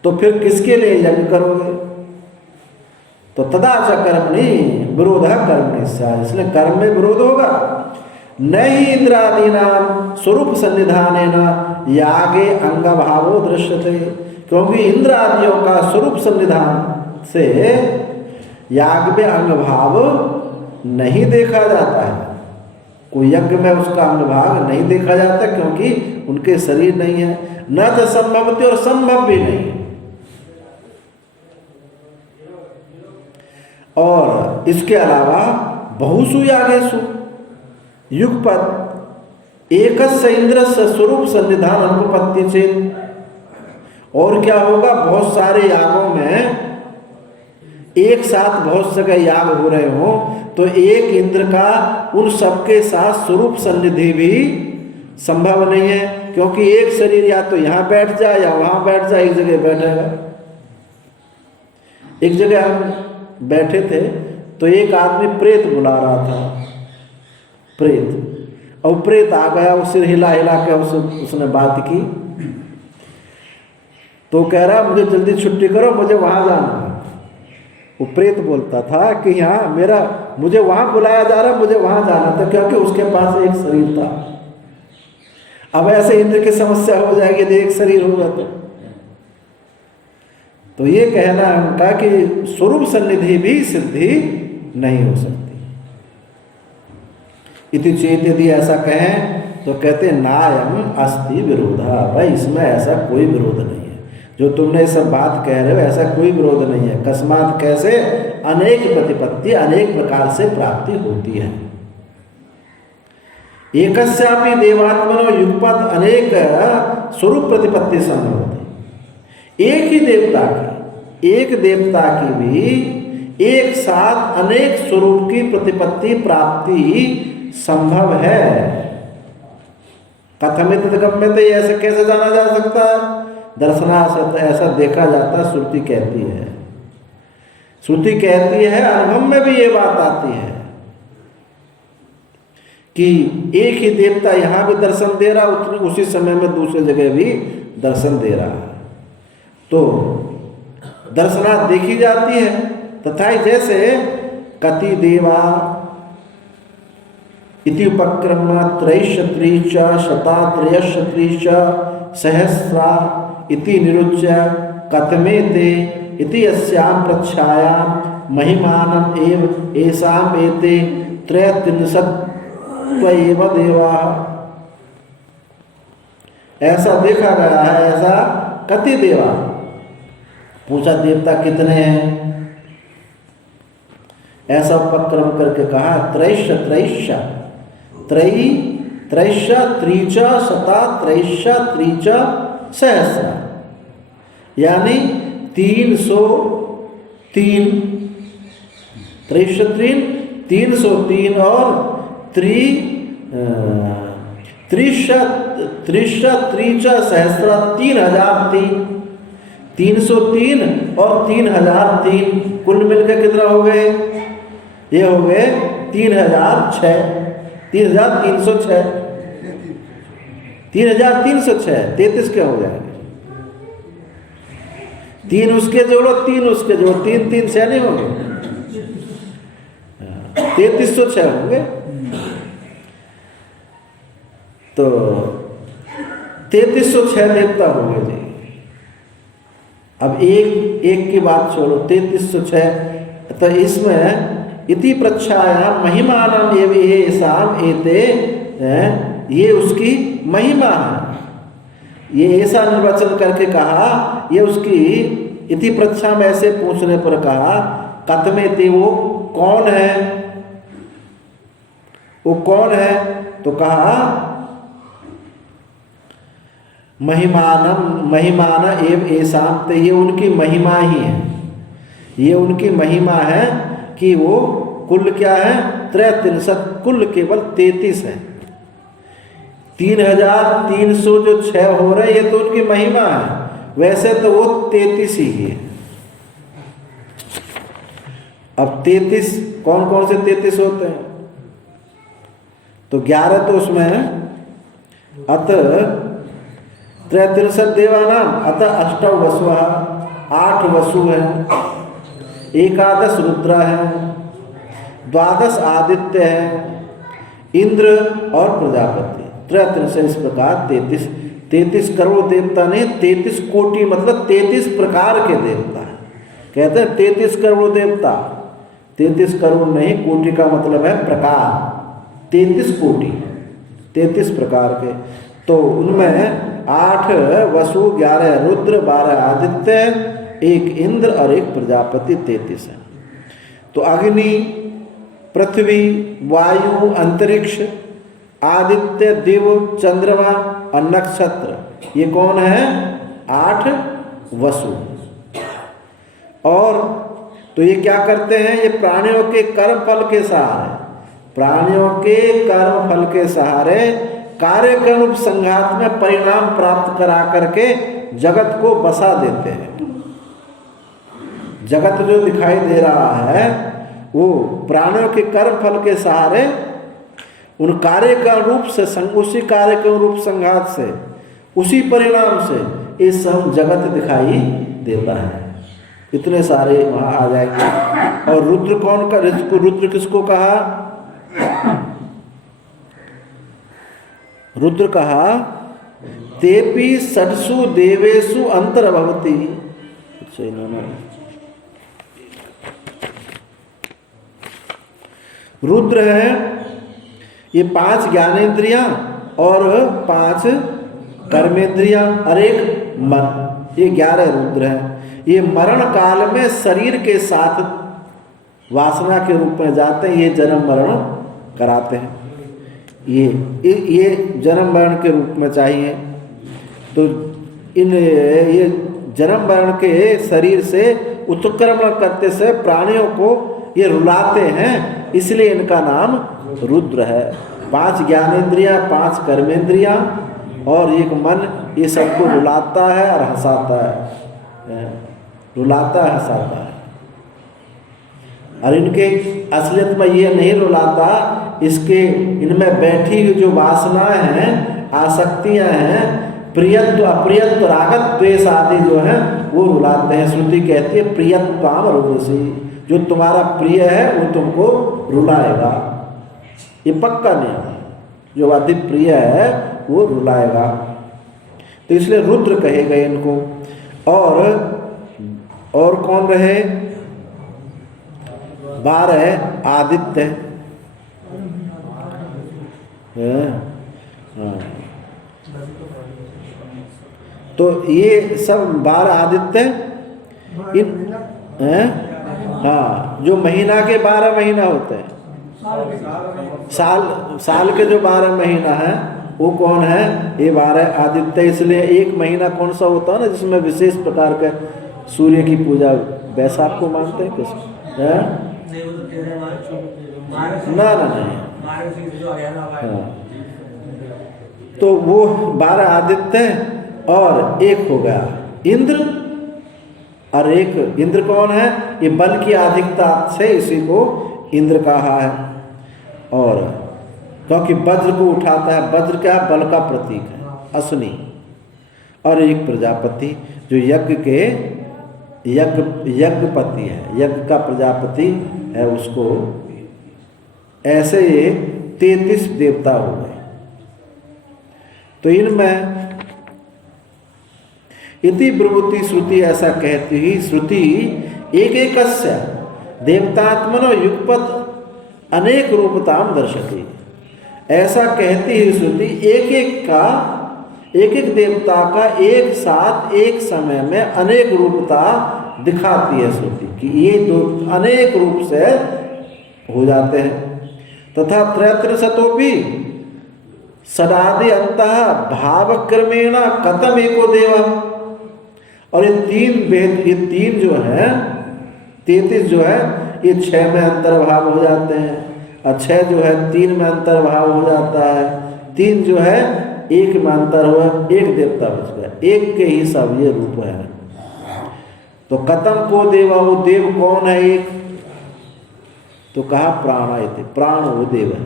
तो फिर किसके लिए यज्ञ करोगे? तो तदा च कर्मणि विरोध कर्मणि स्यात्, इसलिए कर्म में विरोध होगा। न ही इंद्रादीनाम स्वरूप सन्निधानेन यागे अंग भावो दृश्यते, क्योंकि इंद्र आदियों का स्वरूप सन्निधान से याग में अंग भाव नहीं देखा जाता है। कोई यज्ञ में उसका अंग भाग नहीं देखा जाता, क्योंकि उनके शरीर नहीं है। न तो संभवती, और संभव भी नहीं। और इसके अलावा बहुसु यागेषु युगपत् एकस्य इंद्रस्य स्वरूप सन्निधान अनुपपत्ति चेत्, और क्या होगा, बहुत सारे यागों में एक साथ बहुत जगह याग हो रहे हो तो एक इंद्र का उन सबके साथ स्वरूप सन्निधि भी संभव नहीं है, क्योंकि एक शरीर या तो यहाँ बैठ जाए या वहाँ बैठ जाए, एक जगह बैठेगा। एक जगह हम बैठे थे तो एक आदमी प्रेत बुला रहा था, प्रेत, और प्रेत आ गया, वो सिर हिला हिला के उसने बात की, तो कह रहा मुझे जल्दी छुट्टी करो, मुझे वहां जाना है। वो प्रेत बोलता था कि यहाँ मुझे वहां बुलाया जा रहा है, मुझे वहां जाना था, क्योंकि उसके पास एक शरीर था। अब ऐसे इंद्र की समस्या हो जाएगी यदि एक शरीर होगा तो ये कहना है उनका कि स्वरूप सन्निधि भी सिद्धि नहीं हो सकती। इति चेत, यदि ऐसा कहें तो कहते नायम अस्ति विरोधा, भाई इसमें ऐसा कोई विरोध नहीं है, जो तुमने सब बात कह रहे हो ऐसा कोई विरोध नहीं है। कस्मात, कैसे, अनेक प्रतिपत्ति अनेक प्रकार से प्राप्ति होती है। एकस्यापि देवात्मनो युगपत् अनेक स्वरूप प्रतिपत्ति संभव होती, एक ही देवता की, एक देवता की भी एक साथ अनेक स्वरूप की प्रतिपत्ति प्राप्ति संभव है। कथमित गम्यते, ऐसे कैसे जाना जा सकता है? दर्शनासत, ऐसा देखा जाता है, श्रुति कहती है। श्रुति कहती है, अनुभव में भी ये बात आती है कि एक ही देवता यहाँ भी दर्शन दे रहा, उसी समय में दूसरी जगह भी दर्शन दे रहा है, तो दर्शनात् देखी जाती है। तथा जैसे कति देवा इति उपक्रम त्रैशत्री च शता त्रयशत्री च सहस्रा इति निरुच्य कथमे ते इति अस्याम प्रच्छायाम महिमानम एव एसाम एते त्रयत्रिंशत्वैव देवा। ऐसा देखा गया है, ऐसा कति देवा, पूछा देवता कितने हैं, ऐसा उपक्रम करके कहा त्रैश त्रैश त्रयी त्रैश त्रीच शता त्रैश त्रीच सहस्र, यानी 303, त्रैश 303 और त्रिश त्रीच सहस्र 3003, 303 और 3003 कुल मिलकर कितना हो गए? ये हो गए 3006, 3306, 3306, 33 क्या हो जाएंगे? 3 उसके जोड़ो, 3 उसके जोड़ो, 3 3 6 नहीं होंगे, 3306 होंगे। तो 3306 देवता होंगे जी। अब एक की बात छोड़ो, 3306, तो इसमें इति प्रच्छाया महिमानम ये भी शाम एते, ये उसकी महिमा है। ये ऐसा निर्वचन करके कहा, ये उसकी इति प्रच्छा में ऐसे पूछने पर कहा कथमे थे, वो कौन है, वो कौन है? तो कहा महिमान एव ऐसाम, तो ये उनकी महिमा ही है, ये उनकी महिमा है कि वो कुल क्या है? 33, कुल केवल 33 है। 3300 जो 6 हो रहे ये तो उनकी महिमा है, वैसे तो वो 33 ही है। अब 33 कौन कौन से 33 होते हैं? तो 11 तो उसमें है, अतः 33 देवानाम अतः 8 वसु, 8 वसु है, एकादश रुद्र है, द्वादश आदित्य है, इंद्र और प्रजापति। त्रयत्र से इस प्रकार 33 करोड़ देवता नहीं, 33 कोटि मतलब 33 प्रकार के देवता है। कहते हैं 33 करोड़ देवता, 33 करोड़ नहीं, कोटि का मतलब है प्रकार, 33 कोटि, 33 प्रकार के। तो उनमें 8 वसु, 11 रुद्र, 12 आदित्य, 1 इंद्र और 1 प्रजापति, 33 है। तो अग्नि, पृथ्वी, वायु, अंतरिक्ष, आदित्य, दिव, चंद्रमा और नक्षत्र, ये कौन है? 8 वसु। और तो ये क्या करते हैं? ये प्राणियों के कर्म फल के सहारे, प्राणियों के कर्म फल के सहारे कार्यक्रम संघात में परिणाम प्राप्त करा करके जगत को बसा देते हैं। जगत जो दिखाई दे रहा है वो प्राणियों के कर्म फल के सहारे उन कार्य का रूप से उसी कार्य के रूप संघात से, उसी परिणाम से ये सब जगत दिखाई देता है। इतने सारे वहां आ जाएंगे। और रुद्र कौन का? रुद्र किसको कहा? रुद्र कहा तेपि षट्सु देवेषु अंतर्भवति। रुद्र है ये 5 ज्ञानेंद्रियां और 5 कर्मेंद्रियां और 1 मन, ये 11 रुद्र है। ये मरण काल में शरीर के साथ वासना के रूप में जाते हैं, ये जन्म मरण कराते हैं। ये जन्म मरण के रूप में चाहिए। तो ये जन्म मरण के शरीर से उत्क्रमण करते से प्राणियों को ये रुलाते हैं, इसलिए इनका नाम रुद्र है। 5 ज्ञानेंद्रियां, 5 कर्मेंद्रियां और 1 मन, ये सबको रुलाता है और हंसाता है, रुलाता है, हंसाता है। और इनके असलियत में ये नहीं रुलाता, इसके इनमें बैठी हुई जो वासनाएं हैं, आसक्तियां हैं, प्रियत्व अप्रियत्व रागत द्वेष आदि जो है वो रुलाते हैं। श्रुति कहती है प्रियत्वाम रुदसी, जो तुम्हारा प्रिय है वो तुमको रुलाएगा, ये पक्का नियम है। जो अति प्रिय है वो रुलाएगा, तो इसलिए रुद्र कहे गए इनको। और कौन रहे? 12 आदित्य। तो ये सब 12 आदित्य हाँ, जो महीना के 12 महीना होते हैं, साल के जो 12 महीना है वो कौन है? ये 12 आदित्य। इसलिए एक महीना कौन सा होता है ना जिसमें विशेष प्रकार का सूर्य की पूजा, वैशाख को मानते हैं? किस ना नहीं। हाँ। तो वो 12 आदित्य और 1 हो गया इंद्र, और 1 इंद्र कौन है? ये बल की अधिकता से इसी को इंद्र कहा है। और क्योंकि वज्र को उठाता है, वज्र क्या? बल का प्रतीक है, अश्विनी। और 1 प्रजापति जो यज्ञपति है, यज्ञ का प्रजापति है, उसको ऐसे ये 33 देवता हो गए। तो इनमें इति ब्रुवति श्रुति, ऐसा कहती ही श्रुति एकैकस्य देवतात्मनो युगपत अनेक रूपताम दर्शति। ऐसा कहती ही श्रुति एक देवता का एक साथ एक समय में अनेक रूपता दिखाती है श्रुति कि ये दो अनेक रूप से हो जाते हैं। तथा त्रयत्रिशतोपि सदादि अंतः भावक्रमेण कथम एको देव। और ये तीन जो है 33 जो है ये 6 में अंतर्भाव हो जाते हैं, और 6 जो है 3 में अंतर्भाव हो जाता है, 3 जो है 1 में अंतर हुआ, 1 देवता बच गया, 1 के ही सब ये रूप है। तो कथम को देवा, वो देव कौन है? 1 तो कहा प्राणायते, प्राण वो देव है।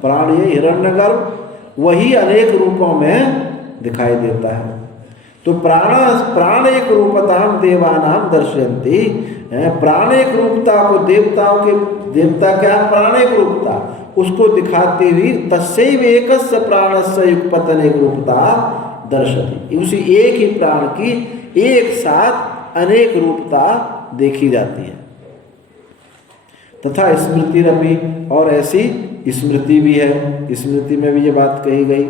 प्राण ये हिरण्यगर्भ, वही अनेक रूपों में दिखाई देता है। तो प्राण एक रूपताम देवानाम दर्शयन्ति, प्राण एक रूपता को देवता क्या प्राण एक रूपता उसको दिखाती हुई तस्यैव एकस्य प्राणस्य युगपतन एक रूपता दर्शति, उसी एक ही प्राण की एक साथ अनेक रूपता देखी जाती है। तथा स्मृति रवि, और ऐसी स्मृति भी है, स्मृति में भी ये बात कही गई।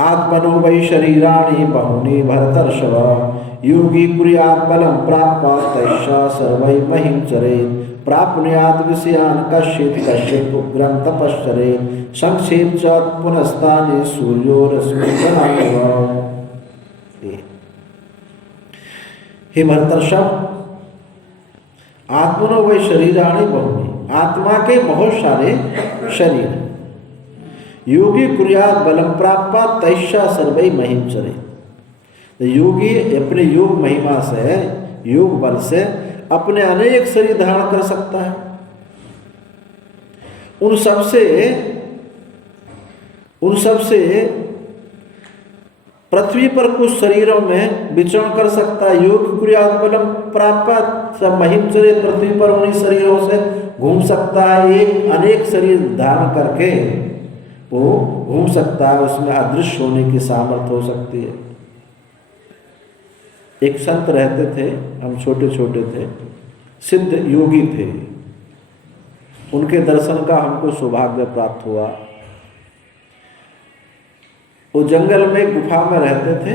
आत्मनो वै शरीराणि बहूनि भरतर्षभ, योगी कुर्यात् बलं प्राप्य तैषा सर्वै महिं चरेत्, प्राप्नुयात् विषयान् कश्चित् उग्रं तपश्चरेत्, संक्षेप च पुनस्तानि सूर्यो रश्मिगणाः। हे भरतर्षभ, आत्मनो वै शरीराणि बहूनि, आत्मा के बहुत सारे शरीर हैं। योगी कुर्यात् बलम प्राप्य तैषा सर्वै महिं चरेत्, योगी अपने योग महिमा से, योग बल से अपने अनेक शरीर धारण कर सकता है। उन सबसे पृथ्वी पर कुछ शरीरों में विचरण कर सकता है। योग कुर्यात् बलम प्राप्य सब महिं चरेत्, पृथ्वी पर उन्हीं शरीरों से घूम सकता है। एक अनेक शरीर धारण करके वो घूम सकता है, उसमें अदृश्य होने की सामर्थ्य हो सकती है। एक संत रहते थे, हम छोटे छोटे थे, सिद्ध योगी थे, उनके दर्शन का हमको सौभाग्य प्राप्त हुआ। वो जंगल में गुफा में रहते थे,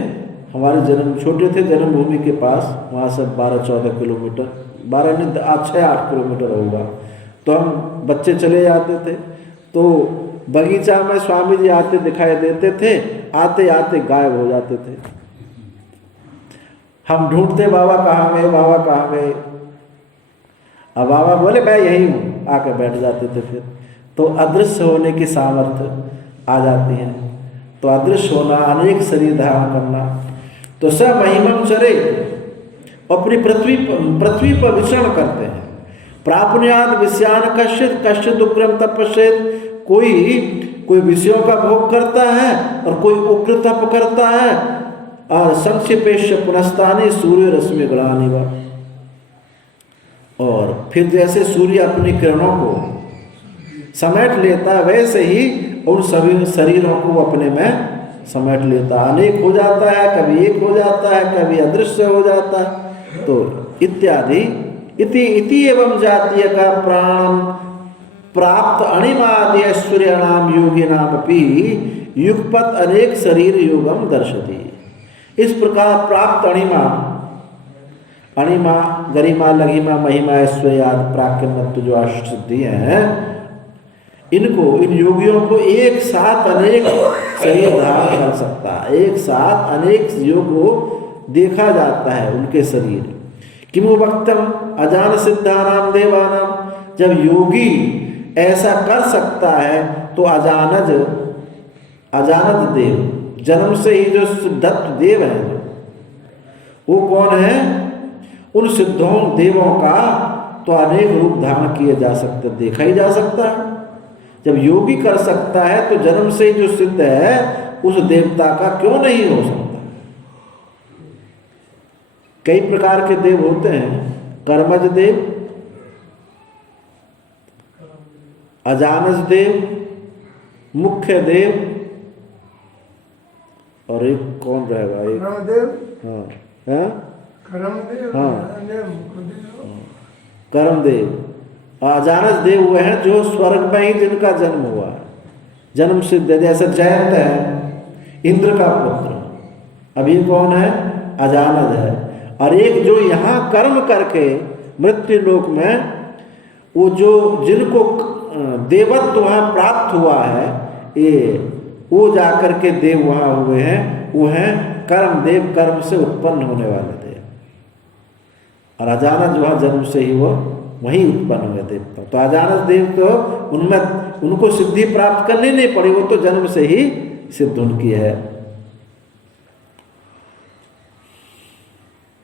हमारे छोटे थे जन्मभूमि के पास, वहाँ से 12-14 किलोमीटर, 12 नहीं 6-8 किलोमीटर होगा। तो हम बच्चे चले जाते थे, तो बगीचा में स्वामी जी आते दिखाई देते थे, आते आते गायब हो जाते थे। हम ढूंढते बाबा कहाँ गए, बाबा कहाँ गए। अब बाबा बोले मैं यही हूँ, आकर बैठ जाते थे। फिर तो अदृश्य होने की सामर्थ्य आ जाती है। तो अदृश्य होना, अनेक शरीर धारण करना, तो स महिमं चरे, अपनी पृथ्वी पर विचरण करते हैं। प्राप्नुयात् विषयान् कश्चित् उग्रं तपस्येत्, कोई विषयों का भोग करता है और कोई उग्र तप करता है। और संक्षेपेश पुनस्तानि सूर्य रश्मि गणानि वा, और फिर जैसे सूर्य अपनी किरणों को समेट लेता है, वैसे ही उन सभी शरीरों को अपने में समेट लेता है। अनेक हो जाता है, कभी एक हो जाता है, कभी अदृश्य हो जाता है। तो इत्यादि इति एवं जातीय का प्राण प्राप्त अणिमादि ऐश्वर्याणाम योगिनामपि युगपत अनेक शरीर योगम दर्शति। इस प्रकार प्राप्त अणिमा गरिमा लघिमा महिमा ऐश्वर्याद प्राक्यमत्व जो अष्टसिद्धि हैं, इन योगियों को एक साथ अनेक शरीर धारण कर सकता है। एक साथ अनेक योग को देखा जाता है उनके शरीर। किमु वक्तम अजान सिद्धानाम देवानाम, जब योगी ऐसा कर सकता है तो अजानज देव, जन्म से ही जो सिद्धत्व देव है, वो कौन है? उन सिद्धों देवों का तो अनेक रूप धारण किए जा सकते, देखा ही जा सकता है। जब योगी कर सकता है तो जन्म से ही जो सिद्ध है उस देवता का क्यों नहीं हो सकता? कई प्रकार के देव होते हैं, कर्मज देव, अजानज देव, मुख्य देव, और एक कौन रहेगा? एक देव, हाँ कर्मदेव। अजानज देव हुए हैं जो स्वर्ग में ही जिनका जन्म हुआ है, जन्म सिद्ध, जैसे जयंत है इंद्र का पुत्र, अब ये कौन है? अजानज है। और एक जो यहाँ कर्म करके मृत्यु लोक में वो जो जिनको देवत्व वहाँ प्राप्त हुआ है, ये वो जाकर के देव वहाँ हुए हैं, वो हैं कर्म देव, कर्म से उत्पन्न होने वाले देव। और अजानज वहाँ जन्म से ही वो वहीं उत्पन्न हुए देवता। तो अजानज देव तो उनमें उनको सिद्धि प्राप्त करनी नहीं पड़ी, वो तो जन्म से ही सिद्ध उनकी है।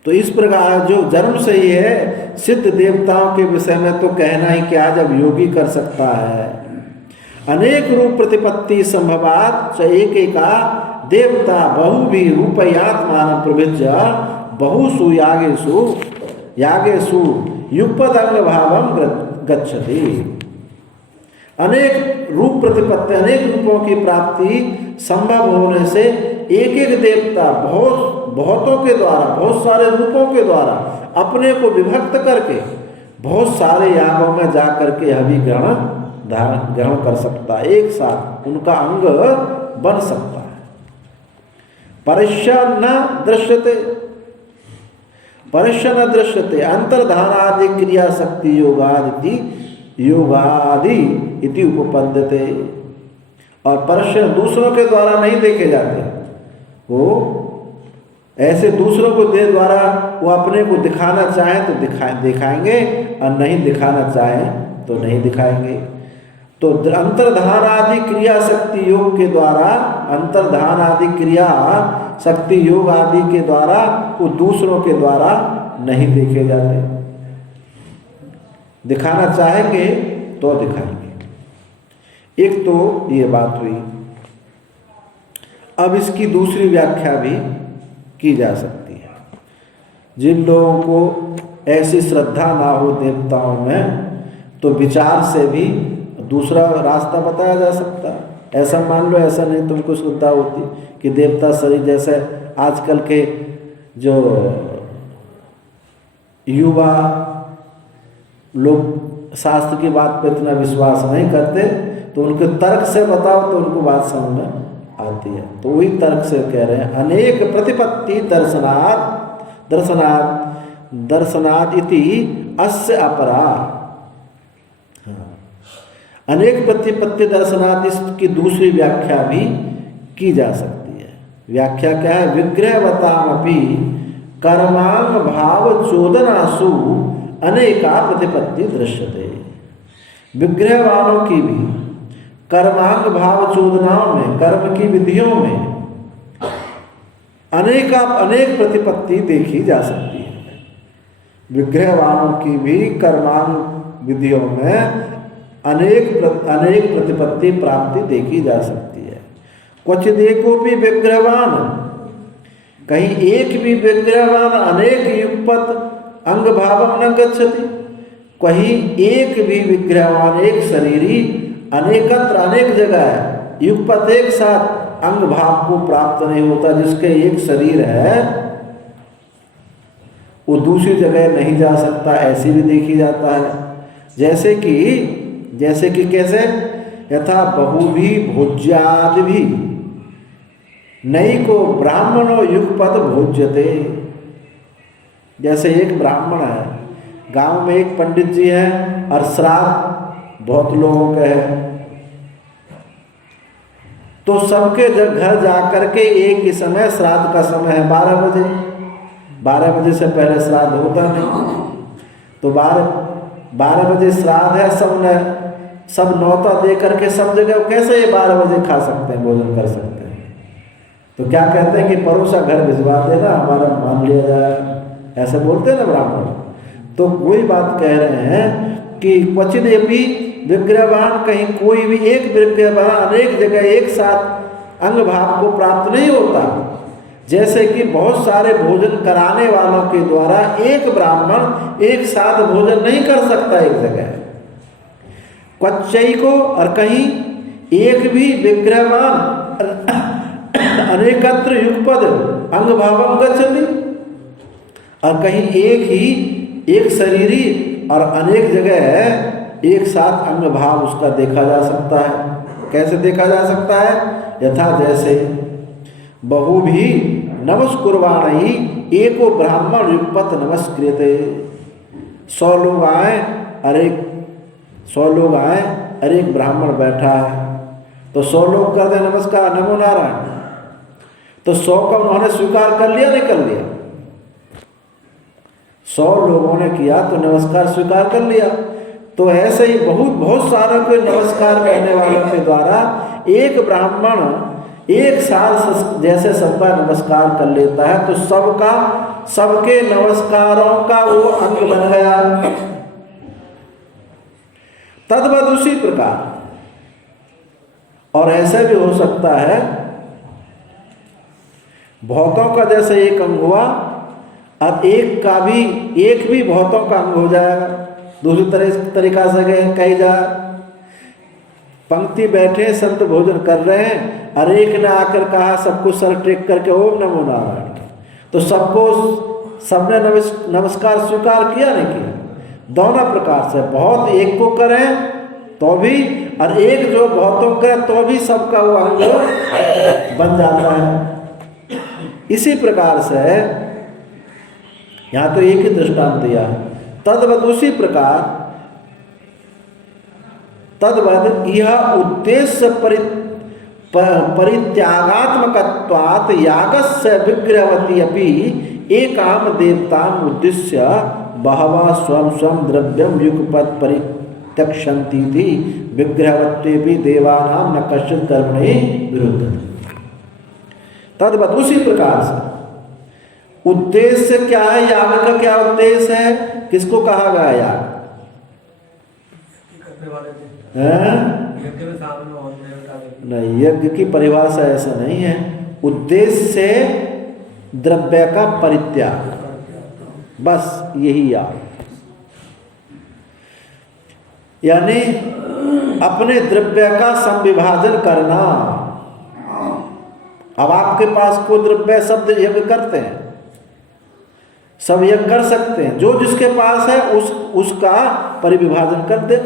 तो इस प्रकार जो जन्म से ही है सिद्ध देवताओं के विषय में तो कहना ही क्या, जब योगी कर सकता है। अनेक रूप प्रतिपत्ति संभवात च एकेका देवता बहुभी रूपयात्मान प्रभिज्य बहुषु यागेषु युगपद अंग भावम गच्छति। अनेक रूप प्रतिपत्ति, अनेक रूपों की प्राप्ति संभव होने से एक एक देवता बहुतों के द्वारा, बहुत सारे रूपों के द्वारा अपने को विभक्त करके बहुत सारे यागों में जा करके हवि ग्रहण कर सकता है, एक साथ उनका अंग बन सकता है। परश्य न दृश्यते अंतर्धानादि क्रिया शक्ति योगादि इति उपपद्यते। और परश्य दूसरों के द्वारा नहीं देखे जाते, वो ऐसे दूसरों को दे द्वारा वो अपने को दिखाना चाहे तो दिखाएंगे और नहीं दिखाना चाहे तो नहीं दिखाएंगे। तो अंतर्धान आदि क्रिया शक्ति योग के द्वारा, अंतर्धान आदि क्रिया शक्ति योग आदि के द्वारा वो दूसरों के द्वारा नहीं देखे जाते। दिखाना चाहेंगे तो दिखाएंगे। एक तो ये बात हुई। अब इसकी दूसरी व्याख्या भी की जा सकती है। जिन लोगों को ऐसी श्रद्धा ना हो देवताओं में, तो विचार से भी दूसरा रास्ता बताया जा सकता है। ऐसा मान लो, ऐसा नहीं तुमको श्रद्धा होती कि देवता शरीर, जैसे आजकल के जो युवा लोग शास्त्र की बात पर इतना विश्वास नहीं करते, तो उनके तर्क से बताओ तो उनको बात समझ में आती है। तो वही तर्क से कह रहे हैं, अनेक प्रतिपत्ति दर्शनाद इति अस्य अपरा। अनेक प्रतिपत्ति दर्शनाद, इसकी दूसरी व्याख्या भी की जा सकती है। व्याख्या क्या है? विग्रहवतामपि कर्मांग भाव चोदनासु अनेका प्रतिपत्ति दृश्यते। विग्रह वालों की भी कर्मांग भाव चोदनाओं में, कर्म की विधियों में अनेक प्रतिपत्ति देखी जा सकती है। विग्रह वालों की भी कर्मांग विधियों में अनेक प्रतिपत्ति प्राप्ति देखी जा सकती है। क्वचित एको भी विग्रहवान, कहीं एक भी विग्रहवान अनेक युगपत अंग भावम न गच्छति। कहीं एक भी विग्रहवान, एक शरीरी अनेकत्र, अनेक जगह है, युगपत एक साथ अंग भाव को प्राप्त नहीं होता। जिसके एक शरीर है वो दूसरी जगह नहीं जा सकता, ऐसी भी देखी जाता है। जैसे कि कैसे? यथा बहुभी भोज्यादि भी नई को ब्राह्मणो युगपत भोज्यते। जैसे एक ब्राह्मण है, गांव में एक पंडित जी हैं और श्राद्ध बहुत लोगों के है, तो सबके घर जाकर के एक ही समय, श्राद्ध का समय है 12 बजे, 12 बजे से पहले श्राद्ध होता नहीं। तो 12 बजे श्राद्ध है, सब न्योता दे करके सब जगह कैसे ये 12 बजे खा सकते हैं, भोजन कर सकते हैं? तो क्या कहते हैं कि पड़ोसा घर भिजवा देना, हमारा मान लिया जाए, ऐसे बोलते हैं ना ब्राह्मण। तो वही बात कह रहे हैं कि क्वचित भी विग्रहवान, कहीं कोई भी एक विग्रहवान अनेक जगह एक साथ अंग भाव को प्राप्त नहीं होता। जैसे कि बहुत सारे भोजन कराने वालों के द्वारा एक ब्राह्मण एक साथ भोजन नहीं कर सकता एक जगह। क्वचई को, और कहीं एक भी विग्रहवान अनेकत्र युगपद अंग भावम गच्छति, और कहीं एक शरीरी और अनेक जगह एक साथ अंग भाव उसका देखा जा सकता है। कैसे देखा जा सकता है? यथा जैसे बहु भी नमस्कुर्वाणी एको ब्राह्मण युगपत नमस्कृते। 100 लोग आए और एक ब्राह्मण बैठा है, तो 100 लोग कर दे नमस्कार, नमो नारायण, तो 100 का उन्होंने स्वीकार कर लिया, नहीं कर लिया? 100 लोगों ने किया तो नमस्कार स्वीकार कर लिया। तो ऐसे ही बहुत सारे को नमस्कार करने वालों के द्वारा एक ब्राह्मण एक साथ जैसे सबका नमस्कार कर लेता है, तो सबके नमस्कारों का वो अंग बन गया। तद्वत उसी प्रकार, और ऐसा भी हो सकता है भौतों का जैसे एक अंग हुआ, अब एक भी भौतों का अंग हो जाएगा। दूसरी तरीका से कही जाए, पंक्ति बैठे संत भोजन कर रहे हैं और एक ने आकर कहा सबको सर टेक करके ओम नमो नारायण, तो सबने नमस्कार स्वीकार किया नहीं किया? दोनों प्रकार से, बहुत एक को करें तो भी और एक जो बहुतों करें तो भी सबका वो अंग बन जाता है। इसी प्रकार से यहाँ तो एक ही दृष्टांत दिया। तद्वद उसी प्रकार, तद्वद यह उद्देश्य परित्यागात्मकत्वात् यागस्य विग्रहवती अपि एकाम देवताम उद्देश्य बहवा स्वयं स्वयं द्रव्यम युगपत् परित्यक्षन्ति थी विग्रहवत्वे भी देवानाम न कश्चित् कर्मणि विरुद्धते। तद्वत् उसी प्रकार से उद्देश्य क्या है, याग का क्या उद्देश्य है, किसको कहा गया याग? नहीं, यज्ञ की परिभाषा ऐसा नहीं है। उद्देश्य से द्रव्य का परित्याग, बस यही याग। यानी अपने द्रव्य का संविभाजन करना। अब आपके पास कोई द्रव्य शब्द यज्ञ करते हैं, सब यज्ञ कर सकते हैं, जो जिसके पास है उसका परिविभाजन कर दे।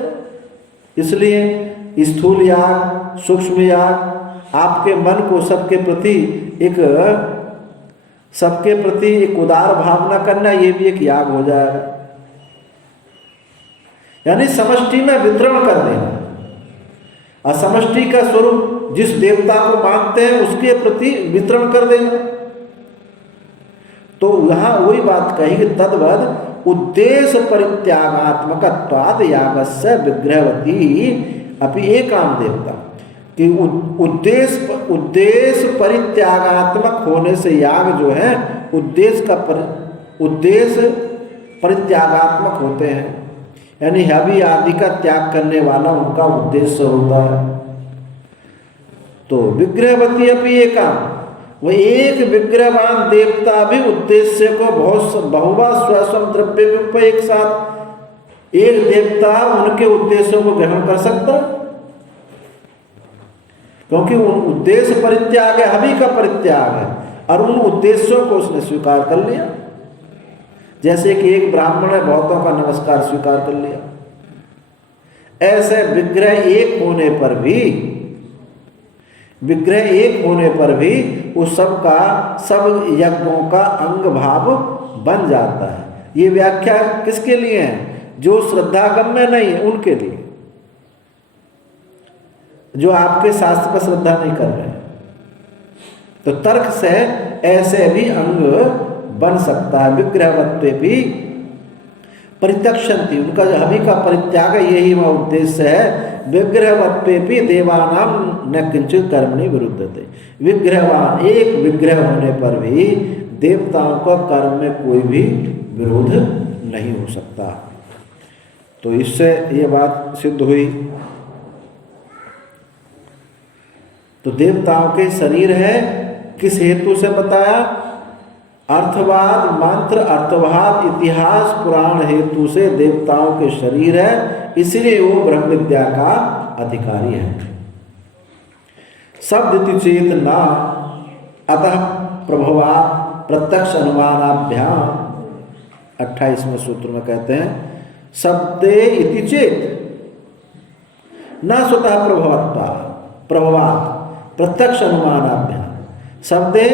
इसलिए स्थूल याग, सूक्ष्म याग, आपके मन को सबके प्रति एक उदार भावना करना, ये भी एक याग हो जाएगा। यानी समष्टि में वितरण कर देना, और समष्टि का स्वरूप जिस देवता को मानते हैं उसके प्रति वितरण कर देना। तो यहाँ वही बात कही कि तद्वद उद्देश्य परित्यागात्मकत्वात् यागस्य विग्रहवती अपि एकाम देवता, कि उद्देश्य परित्यागात्मक होने से याग जो है उद्देश्य परित्यागात्मक होते हैं। यानी हवि आदि का त्याग करने वाला उनका उद्देश्य होता है। तो विग्रहवती अपि एकाम, वो एक विग्रहवान देवता भी उद्देश्य को बहुवा स्वयं द्रव्य रूप एक साथ एक देवता उनके उद्देश्यों को ग्रहण कर सकता, क्योंकि उन उद्देश्य परित्याग है, हवि का परित्याग है, और उन उद्देश्यों को उसने स्वीकार कर लिया। जैसे कि एक ब्राह्मण है, बहुतों का नमस्कार स्वीकार कर लिया। ऐसे विग्रह एक होने पर भी उस सब यज्ञों का अंग भाव बन जाता है। ये व्याख्या किसके लिए है? जो श्रद्धागम्य नहीं है उनके लिए, जो आपके शास्त्र पर श्रद्धा नहीं कर रहे हैं। तो तर्क से ऐसे भी अंग बन सकता है। विग्रहवत्वे भी परित्यक्षन्ति, उनका जो हवि का परित्याग है, यही वह उद्देश्य है। विग्रहवत्वे भी देवानाम न किंचित कर्मणि विरुद्धते, विग्रहवान एक विग्रह होने पर भी देवताओं का कर्म में कोई भी विरोध नहीं हो सकता। तो इससे ये बात सिद्ध हुई। तो देवताओं के शरीर है, किस हेतु से बताया? अर्थवाद मंत्र, अर्थवाद इतिहास पुराण हेतु से देवताओं के शरीर है, इसलिए वो ब्रह्म विद्या का अधिकारी है। शब्द चेत न अतः प्रभवात् प्रत्यक्ष अनुमानाभ्याम, 28वें सूत्र में कहते हैं शब्दे इति चेत न स्वतः प्रभवात् प्रत्यक्ष अनुमानाभ्याम, शब्दे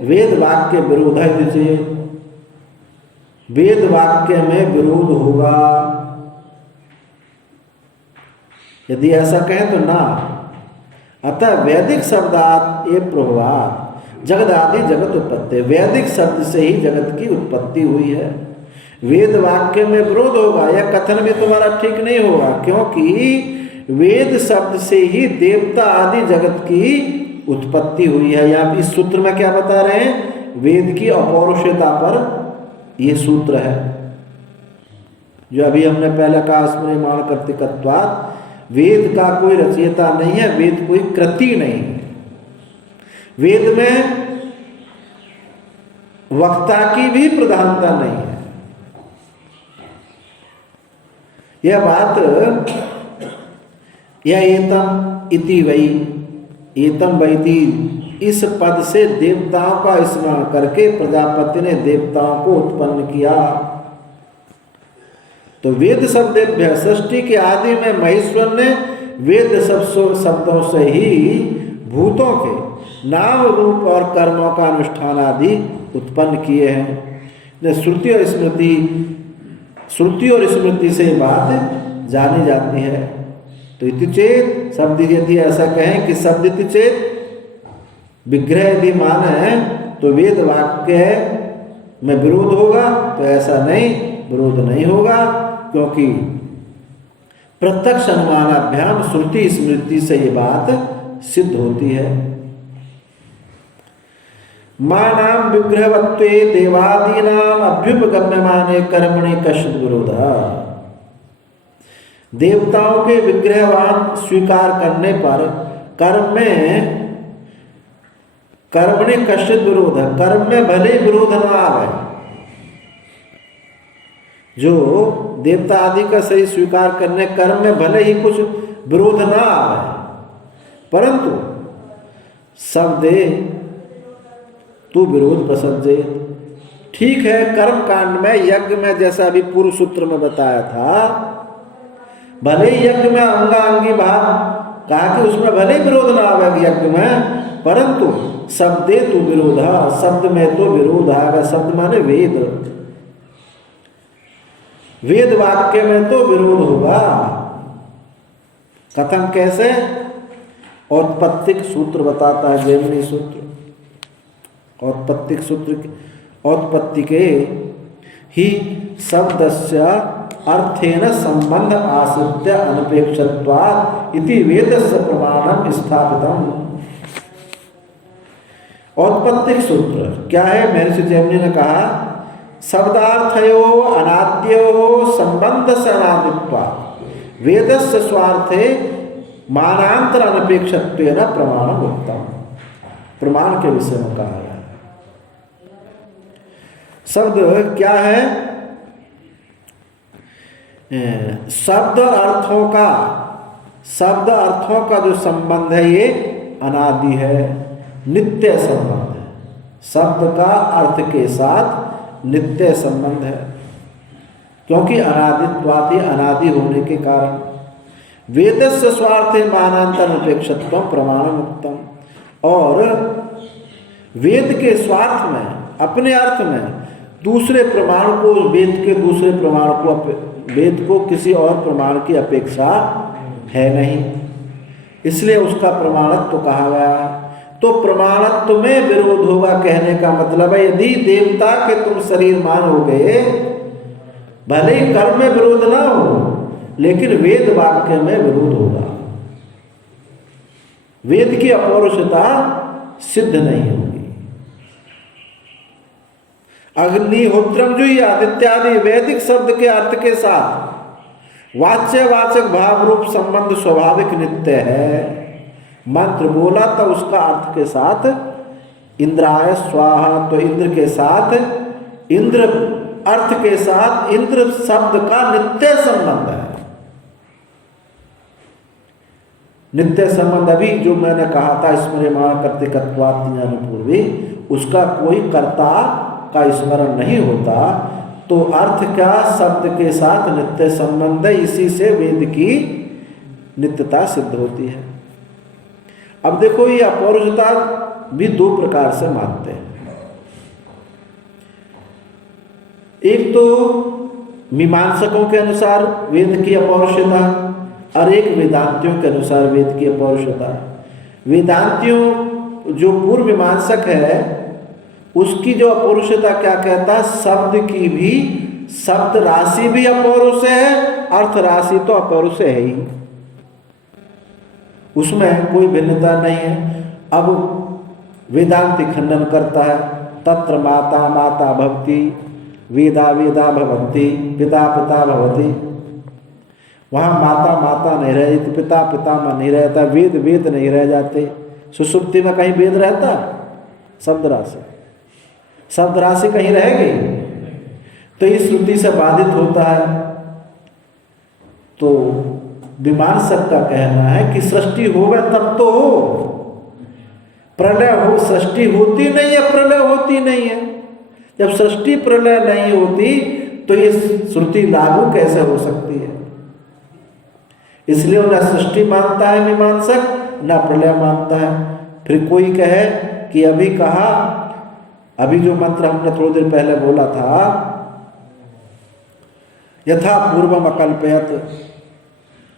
वेद वाक्य विरोध है। वेद वाक्य में विरोध होगा यदि ऐसा कहें तो ना। अतः वैदिक शब्दात ये प्रभवात जगदादि जगत उत्पत्ति, वैदिक शब्द से ही जगत की उत्पत्ति हुई है। वेद वाक्य में विरोध होगा, यह कथन भी तुम्हारा ठीक नहीं होगा, क्योंकि वेद शब्द से ही देवता आदि जगत की उत्पत्ति हुई है। यहाँ इस सूत्र में क्या बता रहे हैं? वेद की अपौरुषेयता पर यह सूत्र है, जो अभी हमने पहले कहा स्मृतिमान कर्तिकत्वात्, वेद का कोई रचयिता नहीं है, वेद कोई कृति नहीं है। वेद में वक्ता की भी प्रधानता नहीं है। यह बात यह एतम इति वै, एतम वैति इस पद से देवताओं का स्मरण करके प्रजापति ने देवताओं को उत्पन्न किया। तो वेद शब्देभ्य, सृष्टि के आदि में महेश्वर ने वेद शब्दों से ही भूतों के नाम रूप और कर्मों का अनुष्ठान आदि उत्पन्न किए हैं। श्रुति और स्मृति से बात जानी जाती है। तो इति चेत शब्द, यदि ऐसा कहें कि शब्द इति चेत विग्रह यदि माने तो वेद वाक्य में विरोध होगा, तो ऐसा नहीं, विरोध नहीं होगा, क्योंकि प्रत्यक्ष अनुमानाभ्याम श्रुति स्मृति से ये बात सिद्ध होती है। मानाम विग्रहवत्वे देवादीनाम अभ्युपगम्यमाने कर्मणि कश्चित् विरोधः। देवताओं के विग्रहवान स्वीकार करने पर कर्मणि कश्चित् विरोधः, कर्म में भले विरोध न आवे। जो देवता आदि का सही स्वीकार करने कर्म में भले ही कुछ विरोध न आवे, परंतु शब्दे तू विरोध प्रसज्जे। ठीक है, कर्म कांड में यज्ञ में जैसा अभी पूर्व सूत्र में बताया था, भले ही यज्ञ में अंगांगी भाव कहा कि उसमें भले ही विरोध ना आवे यज्ञ में, परंतु शब्दे तू विरोध, शब्द में तो विरोध आएगा। शब्द माने वेद, वेद वाक्य में तो विरोध होगा। कथन कैसे? औत्पत्तिक सूत्र बताता है, जैमिनी सूत्र। औत्पत्तिक सूत्र, औत्पत्ति के ही शब्दस्य अर्थेन संबंध आश्रित्य अनपेक्षत्वात् इति वेदस्य प्रमाणम स्थापितम्। औत्पत्तिक सूत्र क्या है? महर्षि जैमिनी ने कहा, शब्दार्थयो अनाद्यो संबंध से अनादित्वात् वेदस्य स्वार्थे मानांतर अनपेक्षत्वेन प्रमाणम उक्तम्। प्रमाण के विषय में कहा है। शब्द क्या है? शब्द अर्थों का जो संबंध है ये अनादि है, नित्य संबंध है। शब्द का अर्थ के साथ नित्य संबंध है, क्योंकि अनादित्वादि, अनादि होने के कारण। वेदस्य स्वार्थे मानांतर अपेक्षत्वम प्रमाणम उत्तम। और वेद के स्वार्थ में, अपने अर्थ में दूसरे प्रमाण को, वेद के दूसरे प्रमाण को, वेद को किसी और प्रमाण की अपेक्षा है नहीं, इसलिए उसका प्रमाणत्व कहा गया है। तो प्रमाणत्व में विरोध होगा कहने का मतलब है, यदि देवता के तुम शरीर मानोगे, भले ही कर्म में विरोध ना हो, लेकिन वेद वाक्य में विरोध होगा। वेद की अपौरुषता सिद्ध नहीं होगी। अग्निहोत्रम जो ये आदित्यादि वैदिक शब्द के अर्थ के साथ वाच्यवाचक भाव रूप संबंध स्वाभाविक नित्य है। मंत्र बोला तो उसका अर्थ के साथ इंद्राय स्वाहा, तो इंद्र के साथ, इंद्र अर्थ के साथ इंद्र शब्द का नित्य संबंध है। नित्य संबंध अभी जो मैंने कहा था, स्मर्यमाण कर्तृकत्वात्पूर्वी, उसका कोई कर्ता का स्मरण नहीं होता, तो अर्थ का शब्द के साथ नित्य संबंध है। इसी से वेद की नित्यता सिद्ध होती है। अब देखो, ये अपौरुषता भी दो प्रकार से मानते हैं। एक तो मीमांसकों के अनुसार वेद की अपौरुषता, और एक वेदांतियों के अनुसार वेद की अपौरुषता। वेदांतियों जो पूर्व मीमांसक है, उसकी जो अपौरुषता क्या कहता, शब्द की भी, शब्द राशि भी अपौरुष है, अर्थ राशि तो अपौरुष है ही, उसमें कोई भिन्नता नहीं है। अब वेदांति खंडन करता है, तत्र माता माता भवति, वेदा वेदा भवन्ति, पिता पिता भवति। वहाँ माता माता नहीं रह जाती, पिता पिता में नहीं रहता, वेद वेद नहीं रह जाते। सुषुप्ति में कहीं वेद रहता? शब्द राशि। शब्द राशि कहीं रहेगी? तो इस श्रुति से बाधित होता है। तो मीमांसक का कहना है कि सृष्टि होवे तब तो हो, प्रलय हो, सृष्टि होती नहीं है, प्रलय होती नहीं है। जब सृष्टि प्रलय नहीं होती तो ये श्रुति लागू कैसे हो सकती है? इसलिए न सृष्टि मानता है मीमांसक, न प्रलय मानता है। फिर कोई कहे कि अभी कहा, अभी जो मंत्र हमने थोड़ी देर पहले बोला था, यथा पूर्वम अकल्पयत,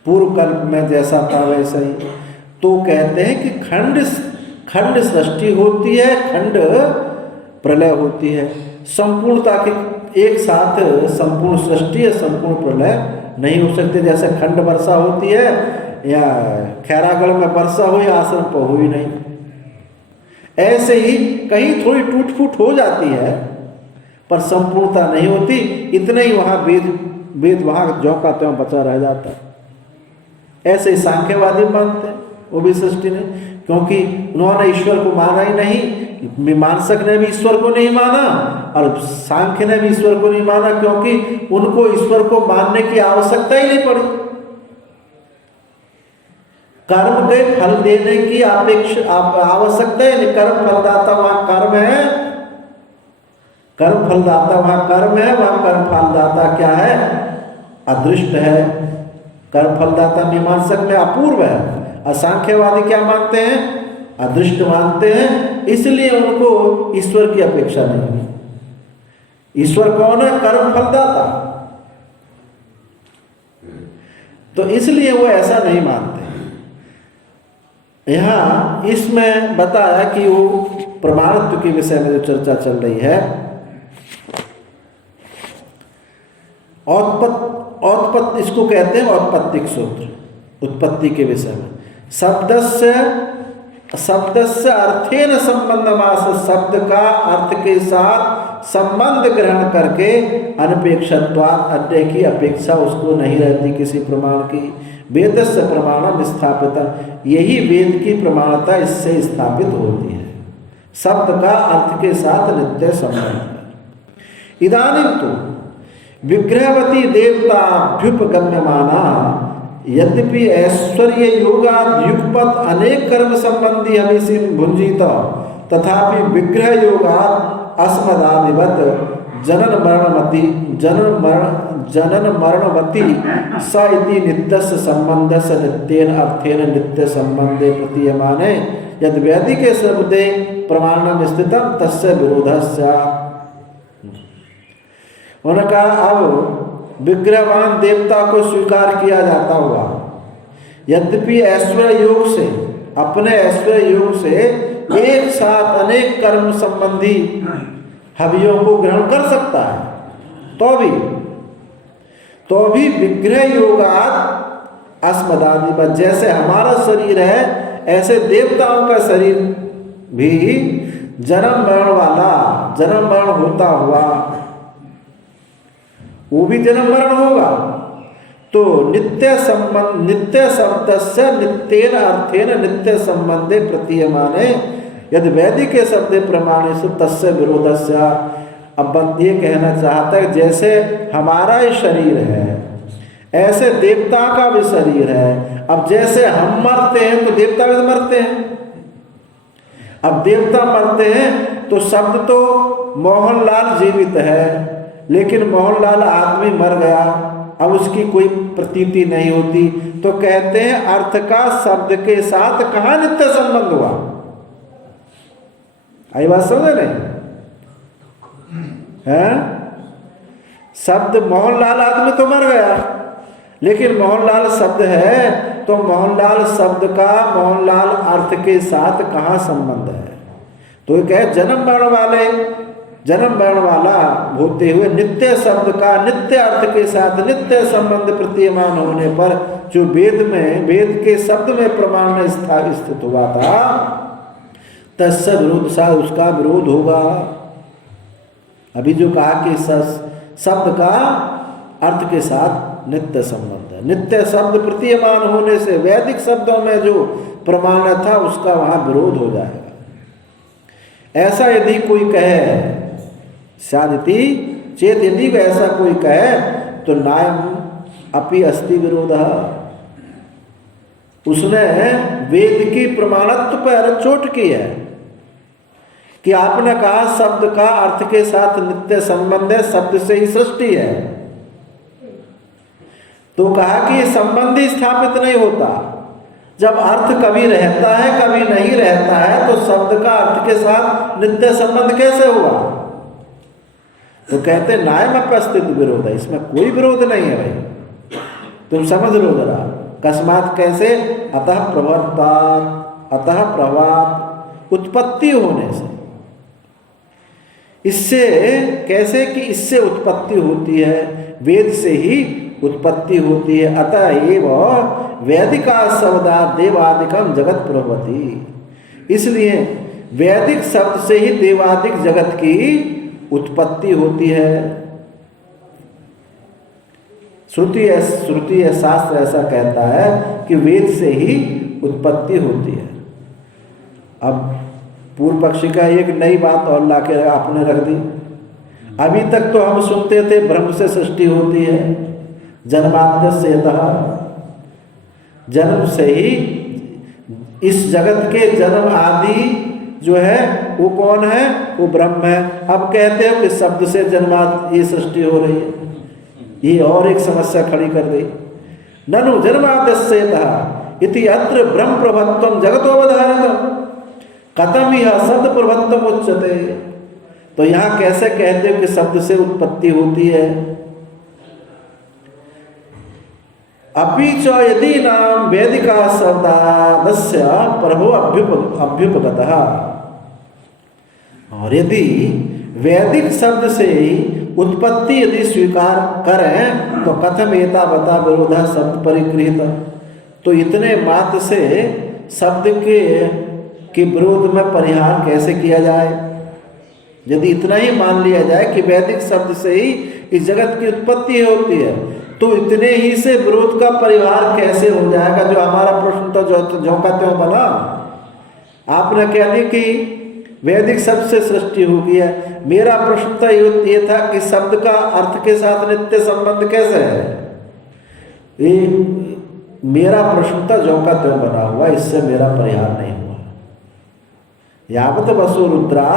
पूर्व कल्प में जैसा था वैसा ही। तो कहते हैं कि खंड सृष्टि होती है, खंड प्रलय होती है। संपूर्णता के एक साथ संपूर्ण सृष्टि या संपूर्ण प्रलय नहीं हो सकते। जैसे खंड वर्षा होती है, या खैरागढ़ में वर्षा हो या आश्रम पर हुई नहीं, ऐसे ही कहीं थोड़ी टूट फूट हो जाती है पर संपूर्णता नहीं होती। इतने ही वहाँ वेद वहाँ ज्यों का त्यों बचा रह जाता है। ऐसे ही सांख्यवादी मानते हैं, वो भी सृष्टि नहीं, क्योंकि उन्होंने ईश्वर को माना ही नहीं। मीमांसक ने भी ईश्वर को नहीं माना और सांख्य ने भी ईश्वर को नहीं माना, क्योंकि उनको ईश्वर को मानने की आवश्यकता ही नहीं पड़ी। कर्म के फल देने की आवश्यकता ही नहीं। कर्म फलदाता वहां कर्म है, कर्म फलदाता वहां कर्म है, वहां कर्म फलदाता क्या है? अदृष्ट है। कर्म फलदाता मीमांसक में अपूर्व है। असंख्यवादी क्या मानते हैं? अदृष्ट मानते हैं। इसलिए उनको ईश्वर की अपेक्षा नहीं है। ईश्वर कौन है? कर्म फलदाता। तो इसलिए वो ऐसा नहीं मानते। यहाँ इसमें बताया कि वो प्रमाणत्व के विषय में जो चर्चा चल रही है, औत्पत्ति, इसको कहते हैं औत्पत्तिक सूत्र, उत्पत्ति के विषय में। शब्दस्य अर्थेन संबंधमास, शब्द का अर्थ के साथ संबंध ग्रहण करके अनपेक्षत्वात्, अन्य की अपेक्षा उसको नहीं रहती किसी प्रमाण की। वेदस्य प्रमाणम स्थापित, यही वेद की प्रमाणता इससे स्थापित होती है। शब्द का अर्थ के साथ नित्य संबंध है। इदानीं तो विग्रहवती देवताभ्युपगम्यमाना, यद्यपि ऐश्वर्य योगाद युगपत अनेक कर्म संबंधी हमेशि भुंजित, तथापि विग्रह योगाद अस्मदादिवत जनन मरणवती स इति नित्यस्य संबंधस्य नित्येन अर्थेन नित्य संबंधे प्रतीयमाने यद वैदिके शब्दे प्रमाणम स्थितम तस्य विरोधस्य। उन्होंने कहा अब विग्रहवान देवता को स्वीकार किया जाता हुआ, यद्यपि ऐश्वर्य योग से, अपने ऐश्वर्य योग से एक साथ अनेक कर्म संबंधी हवियों को ग्रहण कर सकता है, तो भी विग्रह योगात अस्मदादि, जैसे हमारा शरीर है ऐसे देवताओं का शरीर भी जन्म मरण होता हुआ, वो भी जन्म मरण होगा। तो नित्य शब्द से नित्येन अर्थेन नित्य संबंधे प्रतीयमाने यदि वैदिक शब्द प्रमाणे से तस्य विरोधस्य। अब ये कहना चाहता है जैसे हमारा ही शरीर है ऐसे देवता का भी शरीर है। अब जैसे हम मरते हैं तो देवता भी मरते हैं। अब देवता मरते हैं तो शब्द तो मोहनलाल जीवित है, लेकिन मोहनलाल आदमी मर गया, अब उसकी कोई प्रतीति नहीं होती। तो कहते हैं अर्थ का शब्द के साथ कहाँ नित्य संबंध हुआ। आई बात समझे नहीं है? शब्द मोहनलाल आदमी तो मर गया, लेकिन मोहनलाल शब्द है, तो मोहनलाल शब्द का मोहनलाल अर्थ के साथ कहाँ संबंध है। तो ये कहे जन्म मरण वाला होते हुए नित्य शब्द का नित्य अर्थ के साथ नित्य संबंध प्रतीयमान होने पर जो वेद के शब्द में प्रमाण में स्थित हुआ था, तस्य विरोध सा, उसका विरोध होगा। अभी जो कहा कि शब्द का अर्थ के साथ नित्य संबंध है, नित्य शब्द प्रतीयमान होने से वैदिक शब्दों में जो प्रमाण था उसका वहां विरोध हो जाएगा। ऐसा यदि कोई कहे स्यादिति चेत, यदि ऐसा कोई कहे तो नायम अपि अस्ति विरोधः, उसने वेद की प्रमाणत्व पर चोट की है कि आपने कहा शब्द का अर्थ के साथ नित्य संबंध है, शब्द से ही सृष्टि है, तो कहा कि ये संबंध ही स्थापित नहीं होता। जब अर्थ कभी रहता है कभी नहीं रहता है तो शब्द का अर्थ के साथ नित्य संबंध कैसे हुआ? तो कहते नायम अपस्थित विरोध है, इसमें कोई विरोध नहीं है भाई, तुम समझ लो जरा। कस्मात कैसे? अतः प्रवर्तात्, अतः प्रवाद, उत्पत्ति होने से। इससे कैसे? कि इससे उत्पत्ति होती है, वेद से ही उत्पत्ति होती है। अतः एव वैदिका शब्दा देवादिकम जगत प्रभवति, इसलिए वैदिक शब्द से ही देवादिक जगत की उत्पत्ति होती है। श्रुति है, शास्त्र ऐसा कहता है कि वेद से ही उत्पत्ति होती है। अब पूर्व पक्षी का एक नई बात और लाके आपने रख दी। अभी तक तो हम सुनते थे ब्रह्म से सृष्टि होती है, जन्माद्यस्य यतः, जन्म से ही इस जगत के जन्म आदि जो है वो कौन है? वो ब्रह्म है। अब कहते हो कि शब्द से जन्माद ये सृष्टि हो रही है, ये और एक समस्या खड़ी कर गई। ननु जन्माद्यस्य यतः इति अत्र ब्रह्म प्रभत्वम जगतोवधारणम कथम यह शब्द प्रभत्वम उच्यते। तो यहाँ कैसे कहते हो कि शब्द से उत्पत्ति होती है? अपि च यदि नाम वैदिका शब्दादस्य प्रभो अभ्युपगतः, और यदि वैदिक शब्द से उत्पत्ति यदि स्वीकार करें तो कथम एतावता विरोधा शब्द परिगृहीत, तो इतने मात्र से शब्द के विरोध में परिहार कैसे किया जाए? यदि इतना ही मान लिया जाए कि वैदिक शब्द से ही इस जगत की उत्पत्ति होती है, तो इतने ही से विरोध का परिहार कैसे हो जाएगा? जो हमारा प्रश्न तो जो का त्यों बना। आपने कह दी कि वैदिक शब्द से सृष्टि हो गई है, मेरा प्रश्न तो ये था कि शब्द का अर्थ के साथ नित्य संबंध कैसे है? ये मेरा प्रश्न तो जो का त्यों बना हुआ, इससे मेरा परिहार नहीं हुआ। यावत वसु रुद्रा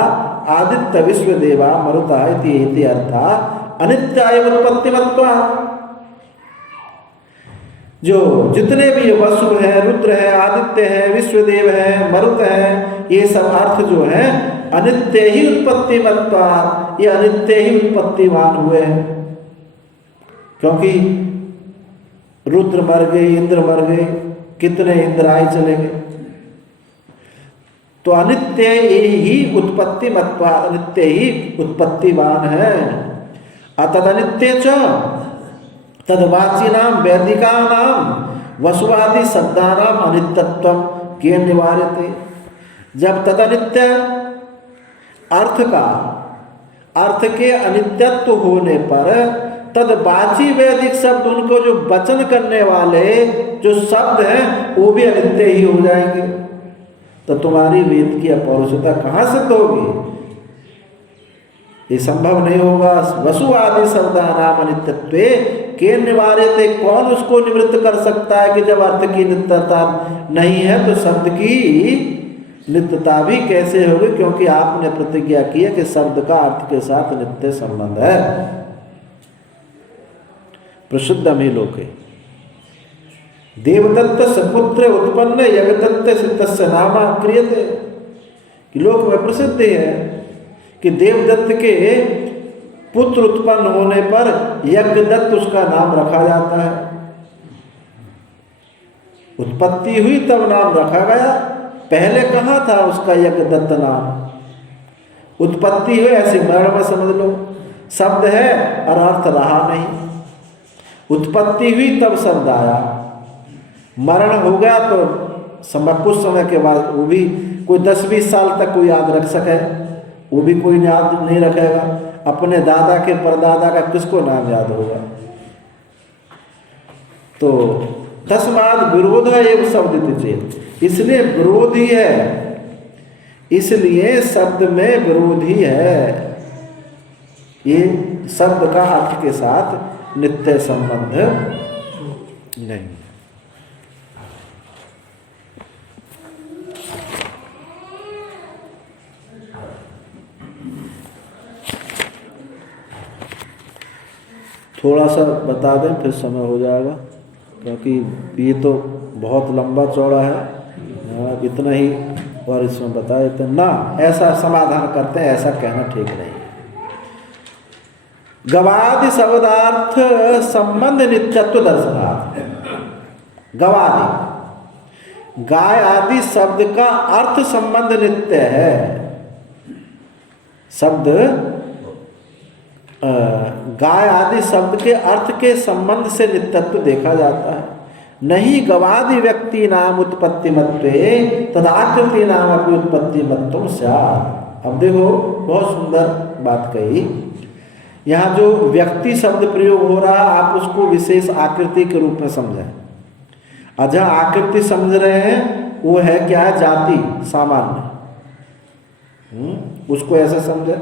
आदित्य विश्वदेवा मरुता इति अर्था अनित्याय उत्पत्तिमत्वा, जो जितने भी वसु हैं, रुद्र हैं, आदित्य हैं, विश्वदेव हैं, मरुत हैं, ये सब अर्थ जो हैं अनित्य ही उत्पत्तिमत्वा, ये अनित्य ही उत्पत्तिवान हुए हैं। क्योंकि रुद्र मर गए, इंद्र मर गए, कितने इंद्राय चले गए, तो अनित्य ही उत्पत्तिमत्वा, अनित्य ही उत्पत्तिवान है। अतदनित्य च तदवाचीनाम वैदिकानाम वसुवादि शब्दानाम अनित्यत्वम के निवार्यते। जब तदनित्य अर्थ के अनित्यत्व होने पर तदवाची वैदिक शब्द, उनको जो वचन करने वाले जो शब्द हैं वो भी अनित्य ही हो जाएंगे। तो तुम्हारी वेद की अपौरुषता कहाँ सिद्ध होगी? ये संभव नहीं होगा। वसु आदि शब्दानाम अनित्यत्वे के निवार्यते, कौन उसको निवृत्त कर सकता है कि जब अर्थ की नित्यता नहीं है तो शब्द की नित्यता भी कैसे होगी? क्योंकि आपने प्रतिज्ञा की है कि शब्द का अर्थ के साथ नित्य संबंध है। प्रसिद्धम ही लोके देवदत्त सपुत्र उत्पन्न यज्ञदत्त सिद्धस्य नाम क्रियते, कि लोक में प्रसिद्ध है कि देवदत्त के पुत्र उत्पन्न होने पर यज्ञदत्त उसका नाम रखा जाता है। उत्पत्ति हुई तब नाम रखा गया, पहले कहाँ था उसका यज्ञदत्त नाम? उत्पत्ति हुई ऐसे मरण में समझ लो, शब्द है और अर्थ रहा नहीं। उत्पत्ति हुई तब शब्द आया, मरण हो गया तो कुछ समय के बाद वो भी कोई 10-20 साल तक कोई याद रख सके, वो भी कोई याद नहीं रखेगा। अपने दादा के परदादा का किसको नाम याद होगा? तो तस्माद विरोध एवं शब्द चेत, इसलिए विरोध ही है, इसलिए शब्द में विरोध ही है। ये शब्द का अर्थ के साथ नित्य संबंध नहीं। थोड़ा सा बता दें फिर समय हो जाएगा, क्योंकि ये तो बहुत लंबा चौड़ा है, इतना ही और इसमें बता देते ना, ऐसा समाधान करते हैं, ऐसा कहना ठीक नहीं है। गवादि शब्दार्थ संबंध नित्यत्व दर्शनार्थ। गवादि गाय आदि शब्द का अर्थ संबंध नित्य है। शब्द गाय आदि शब्द के अर्थ के संबंध से नित्यत्व देखा जाता है। नहीं गवादि व्यक्ति नाम उत्पत्ति मत्वे तदाकृति नाम अपनी उत्पत्ति मत्वम स्यात्। अब देखो बहुत सुंदर बात कही। यहाँ जो व्यक्ति शब्द प्रयोग हो रहा है, आप उसको विशेष आकृति के रूप में समझें। अजह आकृति समझ रहे हैं, वो है क्या है? जाति, सामान्य। उसको ऐसे समझे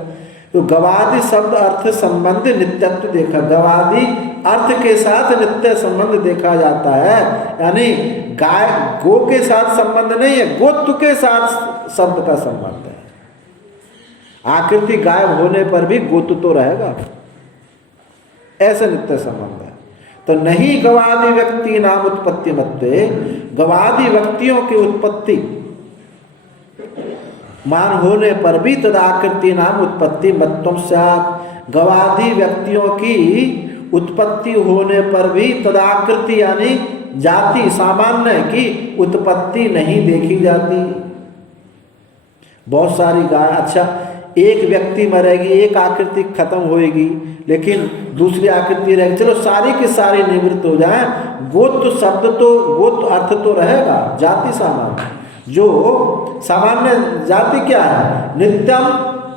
तो गवादि शब्द अर्थ संबंध नित्यत्व देखा। गवादि अर्थ के साथ नित्य संबंध देखा जाता है, यानी गाय गो के साथ संबंध नहीं है, गोत्व के साथ शब्द का संबंध है। आकृति गायब होने पर भी गोत्व तो रहेगा, ऐसा नित्य संबंध है। तो नहीं गवादि व्यक्ति नाम उत्पत्ति मत्वे, गवादि व्यक्तियों की उत्पत्ति मान होने पर भी तदाकृति नाम उत्पत्ति मत्वम स्यात्। गवादि व्यक्तियों की उत्पत्ति होने पर भी तदाकृति यानी जाति सामान्य की उत्पत्ति नहीं देखी जाती। बहुत सारी गाय, अच्छा एक व्यक्ति मरेगी, एक आकृति खत्म होएगी, लेकिन दूसरी आकृति रहेगी, चलो सारी की सारी निवृत्त हो जाए, गोत्र शब्द तो गोत्र अर्थ तो रहेगा, जाति सामान्य। जो सामान्य जाति क्या है? नित्यम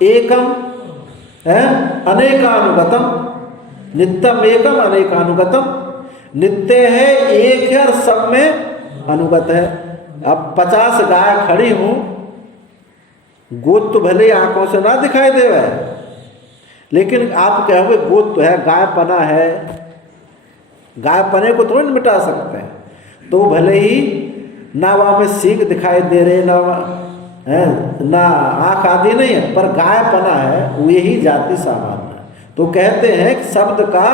एकम है अनेकानुगतम। नित्यम एकम अनेकानुगतम, नित्य है, एक है और सब में अनुगत है। अब 50 गाय खड़ी हूं, गोद तो भले आंखों से ना दिखाई देवे, लेकिन आप कहोगे गोद तो है, गाय पना है, गाय पने को थोड़ी मिटा सकते हैं। तो भले ही ना वहाँ में सींग दिखाई दे रहे, ना आँख आदि नहीं है, पर गाय पना है, वो यही जाति सामान्य। तो कहते हैं कि शब्द का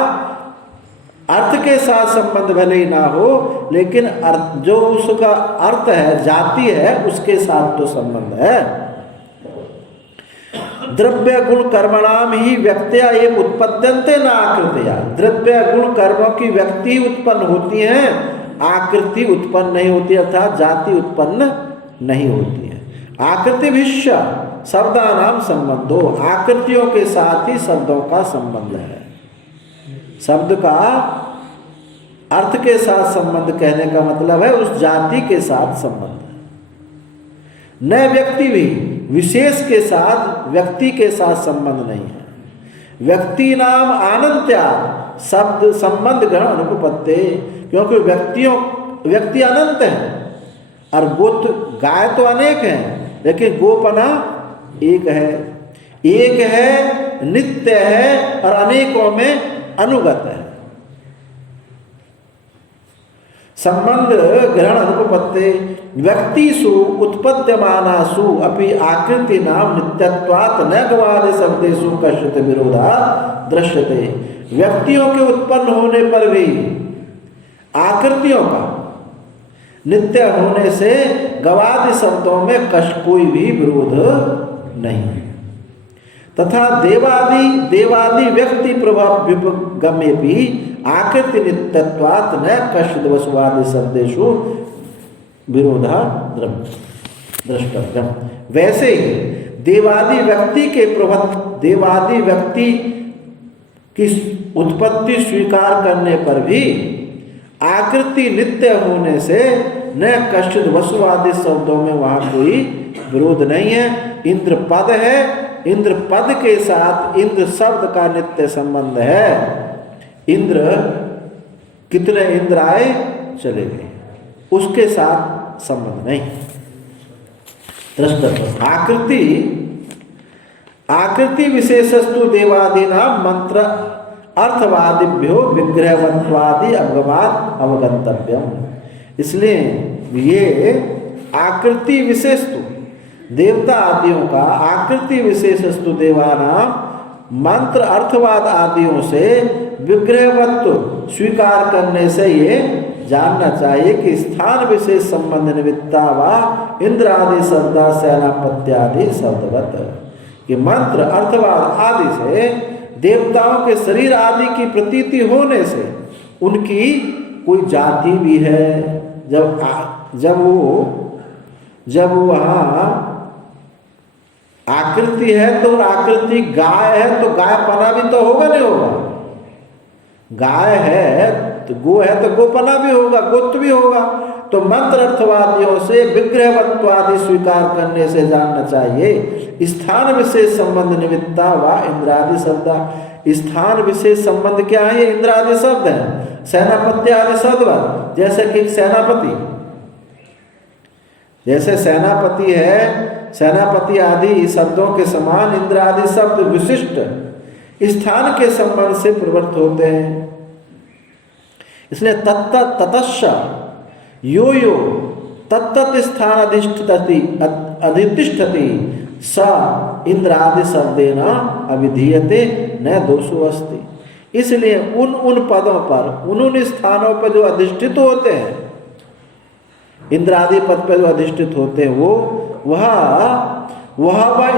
अर्थ के साथ संबंध भले ही ना हो, लेकिन अर्थ जो उसका अर्थ है, जाति है, उसके साथ तो संबंध है। द्रव्य गुण कर्मणाम ही व्यक्तिया एक उत्पद्यन्ते न आकृतिया। द्रव्य गुण कर्मों की व्यक्ति उत्पन्न होती हैं, आकृति उत्पन्न नहीं होती, अर्थात जाति उत्पन्न नहीं होती है। आकृति भिष्य शब्दानाम संबंधो, आकृतियों के साथ ही शब्दों का संबंध है। शब्द का अर्थ के साथ संबंध कहने का मतलब है उस जाति के साथ संबंध है। न व्यक्ति भी विशेष के साथ व्यक्ति के साथ संबंध नहीं है। व्यक्ति नाम आनंत्या शब्द संबंध ग्रहण अनुपत्ते, क्योंकि व्यक्ति अनंत हैं और गोत्र गाय तो अनेक हैं, लेकिन गोपना एक है। एक है, नित्य है और अनेकों में अनुगत है। संबंध ग्रहण अनुपत्ते व्यक्तिषु उत्पद्यमानासु अपि आकृति नाम नित्यत्वात् न गवादि शब्देषु कश्चित् विरोधा दृश्यते। व्यक्तियों के उत्पन्न होने पर भी आकृतियों का नित्य होने से गवादि शब्दों में कोई भी विरोध नहीं है। तथा देवादि व्यक्ति प्रभाव विगम्य भी आकृति नित्यत्वात् न कश्चित् वसुवादि शब्देषु विरोधा द्रष्टव्यम। वैसे ही देवादि व्यक्ति के प्रभाव, देवादि व्यक्ति की उत्पत्ति स्वीकार करने पर भी आकृति नित्य होने से न कश्चित् वसुवादि शब्दों में वहाँ कोई विरोध नहीं है। इंद्र पद है, इंद्र पद के साथ इंद्र शब्द का नित्य संबंध है। इंद्र कितने इंद्र आए चले गए, उसके साथ संबंध नहीं। दृष्टव्य आकृति आकृति विशेषस्तु देवादीना मंत्र अर्थवादिभ्यो विग्रहवत्वादि अवगमात अवगंतव्यम। इसलिए ये आकृति विशेषतु देवता आदियों का आकृति विशेषस्तु देवाना मंत्र अर्थवाद आदियों से विग्रहवत्व स्वीकार करने से ये जानना चाहिए कि स्थान विशेष संबंध निमित्ता व इंद्र आदि शब्दा सेनापत्यादि शब्दवत, कि मंत्र अर्थवाद आदि से देवताओं के शरीर आदि की प्रतीति होने से उनकी कोई जाति भी है। जब वहाँ आकृति है तो आकृति गाय है तो गाय पना भी तो होगा नहीं होगा, गाय है तो गो है तो गोपना भी होगा, गोत्र भी होगा। तो मंत्र अर्थवादियों से विग्रहवत्वादि स्वीकार करने से जानना चाहिए स्थान विशेष संबंध निमित्ता व इंद्रादि शब्द। स्थान विशेष संबंध क्या है? ये इंद्रादि शब्द है, सेनापति आदि शब्द। जैसे कि सेनापति, जैसे सेनापति है, सेनापति आदि शब्दों के समान इंद्र आदि शब्द विशिष्ट स्थान के संबंध से प्रवृत्त होते हैं। इसलिए तत्त ततश्च यो यो तत्त स्थान अधितिष्ठति स इंद्रादि शब्देन अभिधीयते न दोषो अस्ति। इसलिए उन पदों पर उन स्थानों पर जो अधिष्ठित होते हैं, इंद्रादि पद पर जो अधिष्ठित होते हैं, वह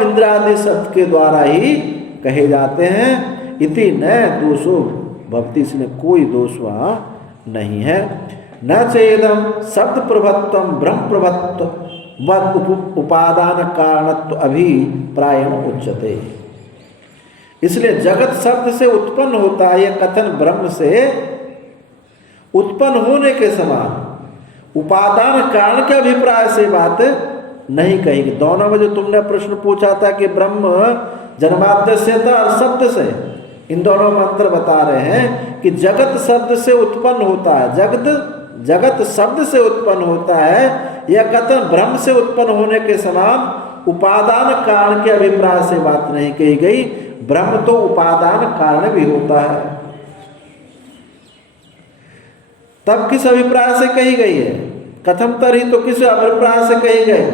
इंद्रादि शब्द के द्वारा ही कहे जाते हैं। इति न दोषो भक्ति, इसलिए कोई दोष वहाँ नहीं है। न चेदम शब्द प्रभत्व ब्रह्म प्रभत्व उपादान कारणत्व अभिप्रायण उच्यते। इसलिए जगत शब्द से उत्पन्न होता है, यह कथन ब्रह्म से उत्पन्न होने के समान उपादान कारण के अभिप्राय से बात नहीं कहेगी। दोनों में जो तुमने प्रश्न पूछा था कि ब्रह्म जन्माद्य से था और शब्द से, इन दोनों मंत्र बता रहे हैं कि जगत शब्द से उत्पन्न होता है, जगत शब्द से उत्पन्न होता है। यह कथन ब्रह्म से उत्पन्न होने के समान उपादान कारण के अभिप्राय से बात नहीं कही गई। ब्रह्म तो उपादान कारण भी होता है, तब किस अभिप्राय से कही गई है? कथम तरी, तो किस अभिप्राय से कही गई?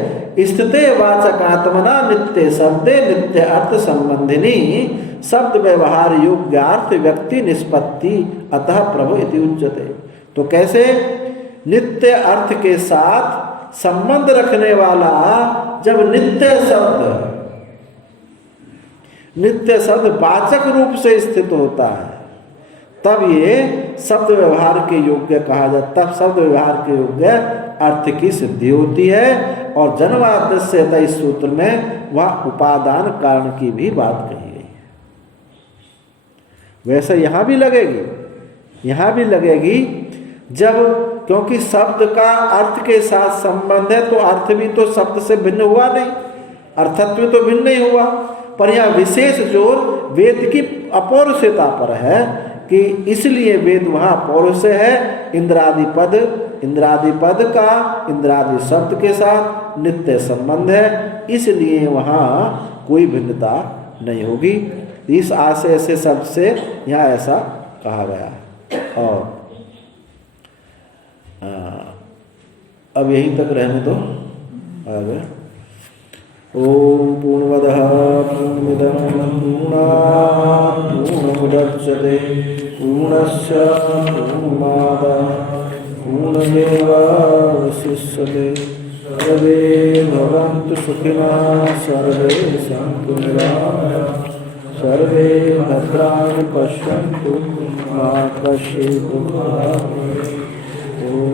स्थिते वाचकात्मना नित्य शब्दे नित्य अर्थ संबंधिनी शब्द व्यवहार योग्यार्थ व्यक्ति निष्पत्ति अतः प्रभु इति उच्यते। तो कैसे? नित्य अर्थ के साथ संबंध रखने वाला जब नित्य शब्द वाचक रूप से स्थित होता है, तब ये शब्द व्यवहार के योग्य कहा जाता, तब शब्द व्यवहार के योग्य अर्थ की सिद्धि होती है। और जन्माद्यस्यता इस सूत्र में वह उपादान कारण की भी बात कही गई है। वैसे यहाँ भी लगेगी जब, क्योंकि शब्द का अर्थ के साथ संबंध है, तो अर्थ भी तो शब्द से भिन्न हुआ नहीं, अर्थत्व तो भिन्न नहीं हुआ। पर यहाँ विशेष जोर वेद की अपौरुषेयता पर है कि इसलिए वेद वहाँ पौरुष है। इंद्रादि पद का इंद्रादि शब्द के साथ नित्य संबंध है, इसलिए वहाँ कोई भिन्नता नहीं होगी। इस आशय से शब्द से यहाँ ऐसा कहा गया। और अब यहीं तक रहने दो, आगे। ओम पूर्णमदः पूर्णमिदं पूर्णात् पूर्णमुदच्यते पूर्णस्य पूर्णमादाय पूर्णमेवावशिष्यते। सर्वे भवन्तु सुखिनः, सर्वे सन्तु निरामयाः, सर्वे भद्राणि पश्यन्तु मा कश्चित् दुःखभाग् भवेत्। ओम